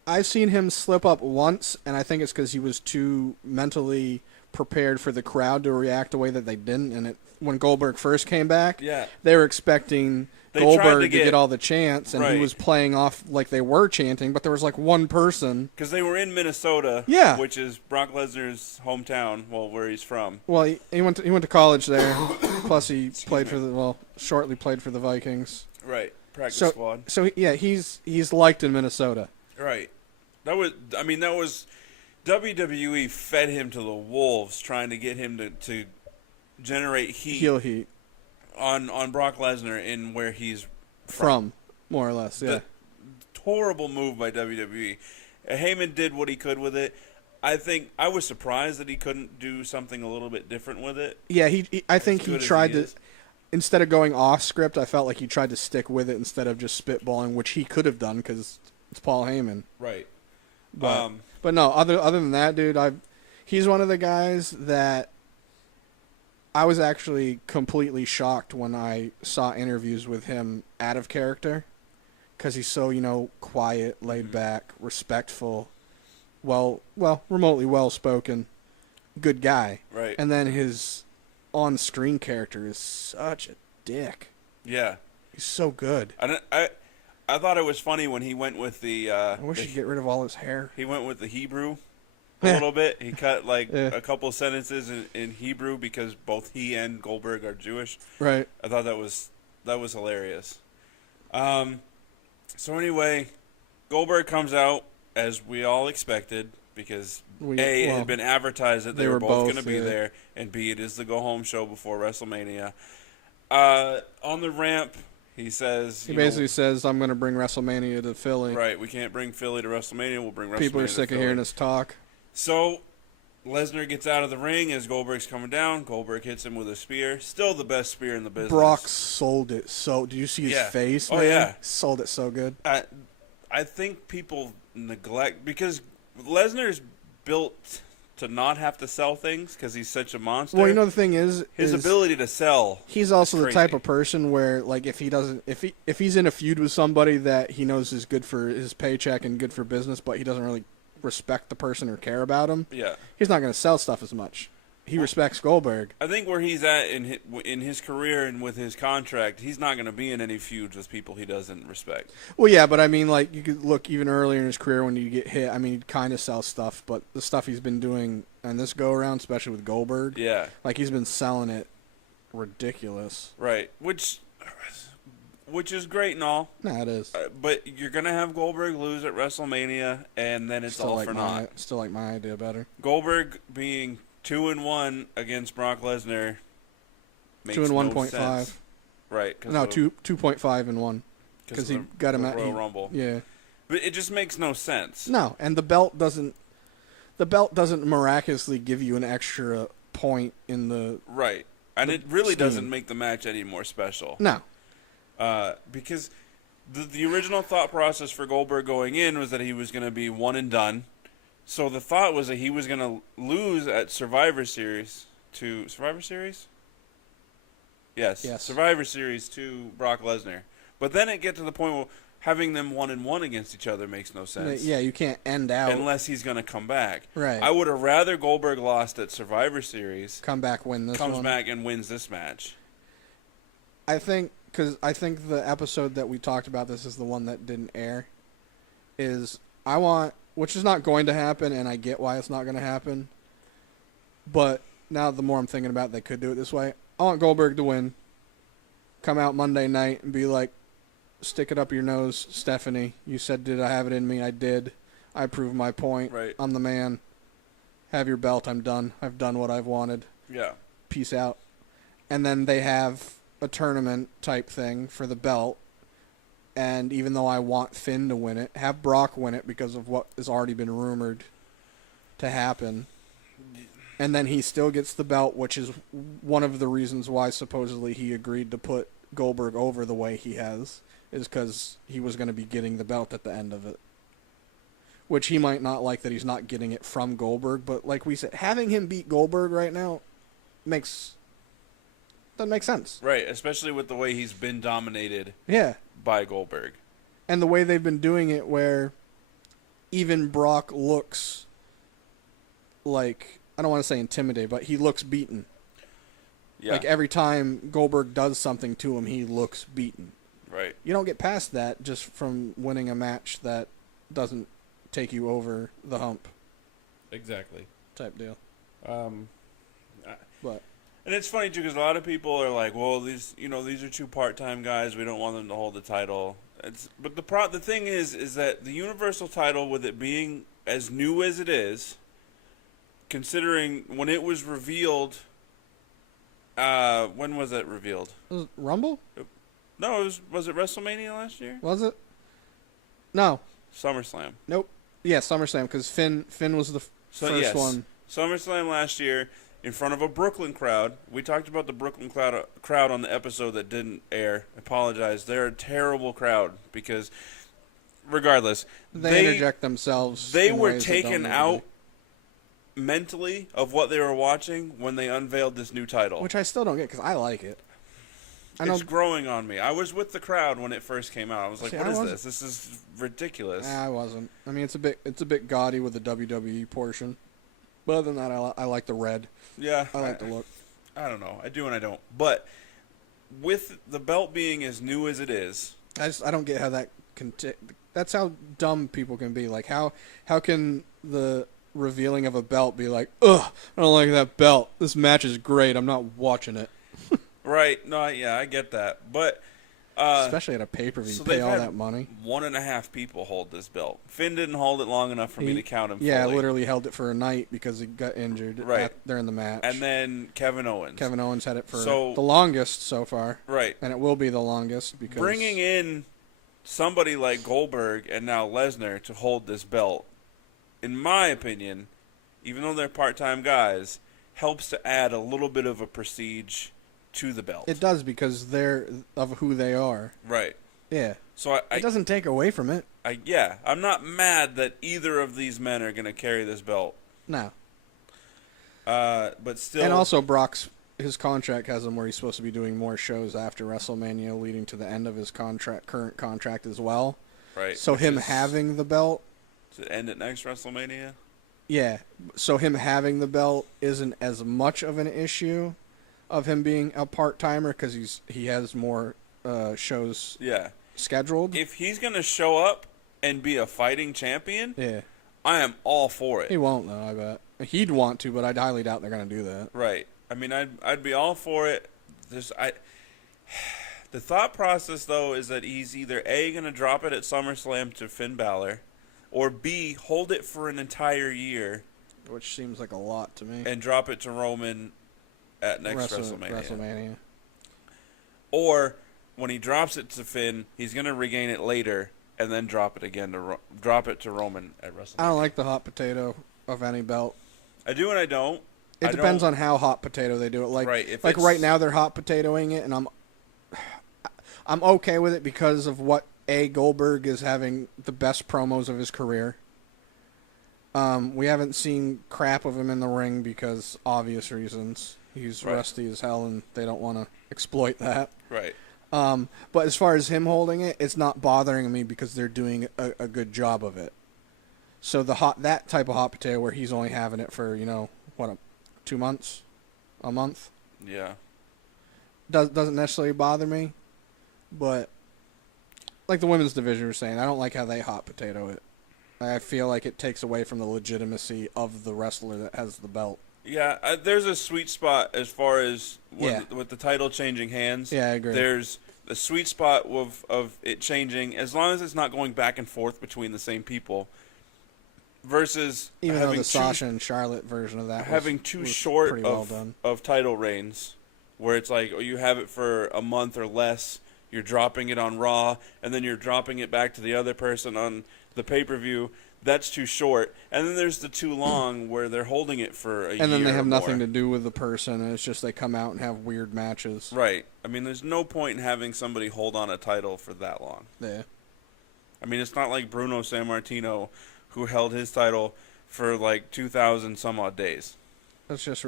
I've seen him slip up once, and I think it's because he was too mentally prepared for the crowd to react the way that they didn't. And when Goldberg first came back, they were expecting Goldberg to get all the chants, and he was playing off like they were chanting, but there was one person. Because they were in Minnesota, which is Brock Lesnar's hometown, where he's from. Well, he went to college there. Plus, he shortly played for the Vikings. Right, practice squad. So yeah, he's liked in Minnesota. Right. That was WWE fed him to the wolves, trying to get him to generate heat Heel heat on Brock Lesnar in where he's from more or less. Yeah. Horrible move by WWE. Heyman did what he could with it. I think I was surprised that he couldn't do something a little bit different with it. Yeah, I think he tried to. Is. Instead of going off script, I felt like he tried to stick with it instead of just spitballing, which he could have done because it's Paul Heyman. Right. But no, other than that, dude, he's one of the guys that I was actually completely shocked when I saw interviews with him out of character, because he's so, quiet, laid back, respectful, remotely well-spoken, good guy. Right. And then his on-screen character is such a dick. Yeah. He's so good. I thought it was funny when he went with the... I wish he'd get rid of all his hair. He went with the Hebrew a little bit. He cut a couple sentences in Hebrew because both he and Goldberg are Jewish. Right. I thought that was hilarious. So anyway, Goldberg comes out as we all expected because it had been advertised that they were both going to be there, and B, it is the go-home show before WrestleMania. On the ramp, he says... He basically says, I'm going to bring WrestleMania to Philly. Right, we can't bring Philly to WrestleMania, we'll bring WrestleMania to Philly. People are sick of hearing us talk. So, Lesnar gets out of the ring as Goldberg's coming down. Goldberg hits him with a spear. Still the best spear in the business. Brock sold it so... Did you see his face, man? Oh, yeah. Sold it so good. I think people neglect... Because Lesnar's built to not have to sell things because he's such a monster. Well, the thing is... His ability to sell... He's also the crazy. type of person where, like, if he's in a feud with somebody that he knows is good for his paycheck and good for business, but he doesn't really respect the person or care about him, he's not going to sell stuff as much. He respects Goldberg. I think where he's at in his career and with his contract, he's not going to be in any feuds with people he doesn't respect. Well, yeah, but I mean, like, you could look even earlier in his career when you get hit. I mean, he kind of sells stuff, but the stuff he's been doing on this go-around, especially with Goldberg, like, he's been selling it ridiculous. Right, which is great and all. Nah, it is. But you're going to have Goldberg lose at WrestleMania, and then it's all for naught. Still like my idea better. Goldberg being 2-1 against Brock Lesnar makes 2 and no 1.5. sense. Right. No, 2.5 and 1. Because he got him at Royal Rumble. Yeah. But it just makes no sense. No, and the belt doesn't miraculously give you an extra point in the... Right. And it really doesn't make the match any more special. No. Because the original thought process for Goldberg going in was that he was going to be one and done. So the thought was that he was going to lose at Survivor Series to... Survivor Series? Yes. Survivor Series to Brock Lesnar. But then it get to the point where having them 1-1 against each other makes no sense. Yeah, you can't end out. Unless he's going to come back. Right. I would have rather Goldberg lost at Survivor Series. Come back, win this one. Comes back and wins this match. I think the episode that we talked about, this is the one that didn't air, which is not going to happen, and I get why it's not going to happen. But now the more I'm thinking about it, they could do it this way. I want Goldberg to win. Come out Monday night and be like, stick it up your nose, Stephanie. You said, did I have it in me? I did. I proved my point. Right. I'm the man. Have your belt. I'm done. I've done what I've wanted. Yeah. Peace out. And then they have a tournament type thing for the belt. And even though I want Finn to win it, have Brock win it because of what has already been rumored to happen. And then he still gets the belt, which is one of the reasons why supposedly he agreed to put Goldberg over the way he has, is because he was going to be getting the belt at the end of it. Which he might not like that he's not getting it from Goldberg, but like we said, having him beat Goldberg right now doesn't make sense. Right, especially with the way he's been dominated. Yeah. By Goldberg. And the way they've been doing it where even Brock looks like, I don't want to say intimidated, but he looks beaten. Yeah. Like every time Goldberg does something to him, he looks beaten. Right. You don't get past that just from winning a match that doesn't take you over the hump. Exactly. Type deal. But. And it's funny, too, because a lot of people are like, well, these are two part-time guys. We don't want them to hold the title. But the thing is that the Universal title, with it being as new as it is, considering when it was revealed. When was it revealed? Was it Rumble? No, was it WrestleMania last year? Was it? No. SummerSlam. Nope. Yeah, SummerSlam, because Finn was the first one. SummerSlam last year in front of a Brooklyn crowd. We talked about the Brooklyn crowd on the episode that didn't air. I apologize. They're a terrible crowd because, regardless, they interject themselves. They in were ways that taken don't out mentally of what they were watching when they unveiled this new title. Which I still don't get because I like it. It's growing on me. I was with the crowd when it first came out. I was like, "What is this? This is ridiculous." I wasn't. I mean, it's a bit gaudy with the WWE portion. But other than that, I like the red. Yeah, I like the look. I don't know. I do and I don't. But with the belt being as new as it is, I don't get how that that's how dumb people can be. Like how can the revealing of a belt be like, ugh, I don't like that belt. This match is great. I'm not watching it. Right. No, yeah, I get that. But especially at a pay-per-view, so you pay all that money. 1.5 people hold this belt. Finn didn't hold it long enough for me to count him Yeah, fully. literally held it for a night because he got injured during the match. And then Kevin Owens. Kevin Owens had it for the longest so far. Right. And it will be the longest because bringing in somebody like Goldberg and now Lesnar to hold this belt, in my opinion, even though they're part-time guys, helps to add a little bit of a prestige to the belt. It does because they're of who they are. Right. Yeah. So it doesn't take away from it. I'm not mad that either of these men are going to carry this belt. No. But still. And also his contract has him where he's supposed to be doing more shows after WrestleMania, leading to the end of his current contract as well. Right. So him having the belt. Does it end at next WrestleMania? Yeah. So him having the belt isn't as much of an issue of him being a part-timer because he has more shows scheduled. If he's going to show up and be a fighting champion, I am all for it. He won't, though, I bet. He'd want to, but I highly doubt they're going to do that. Right. I mean, I'd be all for it. The thought process, though, is that he's either A, going to drop it at SummerSlam to Finn Balor, or B, hold it for an entire year. Which seems like a lot to me. And drop it to Roman at next WrestleMania. Or when he drops it to Finn, he's going to regain it later and then drop it again drop it to Roman at WrestleMania. I don't like the hot potato of any belt. I do and I don't. It depends on how hot potato they do it. Like right now they're hot potatoing it, and I'm okay with it because of what Goldberg is having the best promos of his career. We haven't seen crap of him in the ring because obvious reasons. He's rusty as hell, and they don't want to exploit that. Right. But as far as him holding it, it's not bothering me because they're doing a good job of it. So that type of hot potato where he's only having it for 2 months, a month. Yeah. Doesn't necessarily bother me, but like the women's division was saying, I don't like how they hot potato it. I feel like it takes away from the legitimacy of the wrestler that has the belt. Yeah, there's a sweet spot as far as with the title changing hands. Yeah, I agree. There's the sweet spot of it changing as long as it's not going back and forth between the same people. Versus even though the Sasha and Charlotte version of that having too short of title reigns, where it's like you have it for a month or less, you're dropping it on Raw, and then you're dropping it back to the other person on the pay-per-view. That's too short. And then there's the too long where they're holding it for a year. And then they have nothing to do with the person, and it's just they come out and have weird matches. Right. I mean, there's no point in having somebody hold on a title for that long. Yeah. I mean, it's not like Bruno Sammartino, who held his title for like 2,000 some odd days. That's just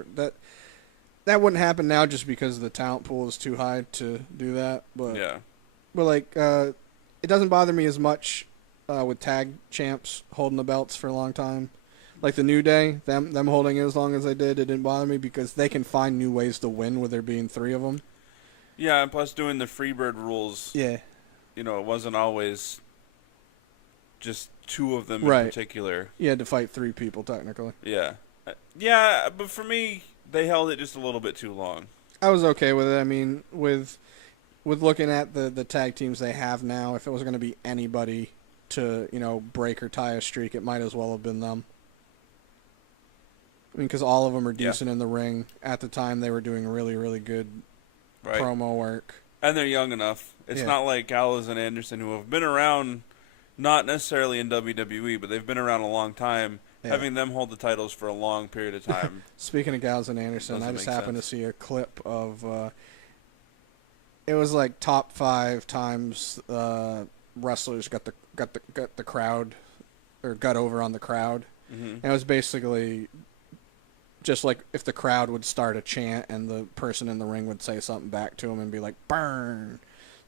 that wouldn't happen now just because the talent pool is too high to do that. But it doesn't bother me as much with tag champs holding the belts for a long time. Like the New Day, them holding it as long as they did, it didn't bother me because they can find new ways to win with there being 3 of them. Yeah, and plus doing the Freebird rules. Yeah. It wasn't always just 2 of them in particular. You had to fight 3 people technically. Yeah. Yeah, but for me, they held it just a little bit too long. I was okay with it. I mean, with looking at the tag teams they have now, if it was going to be anybody to, break or tie a streak, it might as well have been them. I mean, because all of them are Yeah. decent in the ring. At the time, they were doing really, really good Right. promo work. And they're young enough. It's Yeah. not like Gallows and Anderson, who have been around, not necessarily in WWE, but they've been around a long time. Yeah. Having them hold the titles for a long period of time. Speaking of Gallows and Anderson, Doesn't I just make happened sense. to see a clip of. It was like top 5 times wrestlers got the crowd, or got over on the crowd. Mm-hmm. And it was basically just like if the crowd would start a chant and the person in the ring would say something back to him and be like, burn,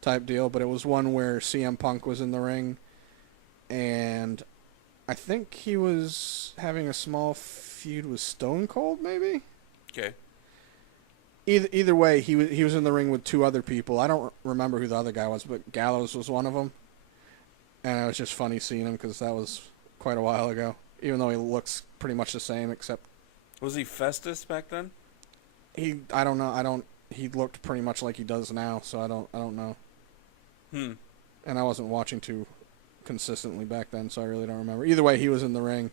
type deal. But it was one where CM Punk was in the ring, and I think he was having a small feud with Stone Cold, maybe? Okay. Either way, he was in the ring with 2 other people. I don't remember who the other guy was, but Gallows was one of them. And it was just funny seeing him because that was quite a while ago. Even though he looks pretty much the same, except Was he Festus back then? I don't know. He looked pretty much like he does now, so I don't know. And I wasn't watching too consistently back then, so I really don't remember. Either way, he was in the ring.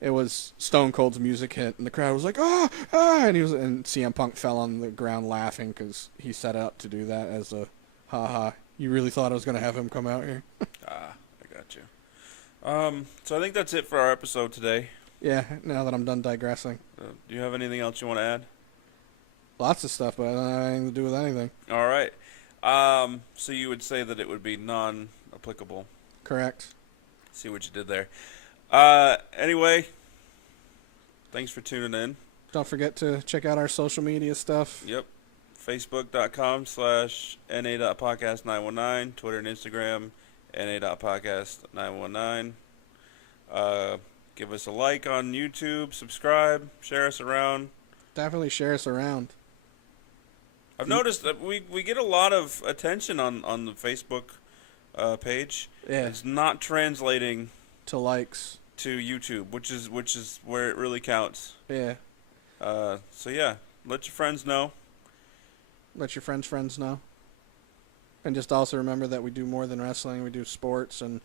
It was Stone Cold's music hit, and the crowd was like, ah, and CM Punk fell on the ground laughing because he set out to do that as a, ha. You really thought I was going to have him come out here? I got you. So I think that's it for our episode today. Yeah, now that I'm done digressing. Do you have anything else you want to add? Lots of stuff, but it doesn't have anything to do with anything. All right. So you would say that it would be non-applicable. Correct. See what you did there. Anyway, thanks for tuning in. Don't forget to check out our social media stuff. Yep. Facebook.com/na.podcast919. Twitter and Instagram, na.podcast919. Give us a like on YouTube. Subscribe. Share us around. Definitely share us around. I've noticed that we get a lot of attention on the Facebook page. Yeah. It's not translating To likes. to YouTube, which is where it really counts. Yeah. So yeah, let your friends know. Let your friends know. And just also remember that we do more than wrestling. We do sports, and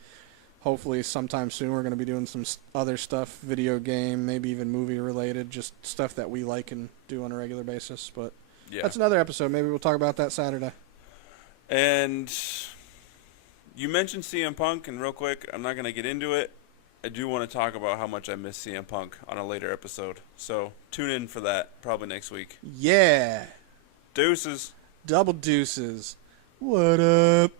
hopefully sometime soon we're going to be doing some other stuff, video game, maybe even movie related, just stuff that we like and do on a regular basis. But Yeah. that's another episode. Maybe we'll talk about that Saturday. And you mentioned CM Punk, and real quick, I'm not going to get into it. I do want to talk about how much I miss CM Punk on a later episode. So tune in for that, probably next week. Yeah. Deuces. Double deuces. What up?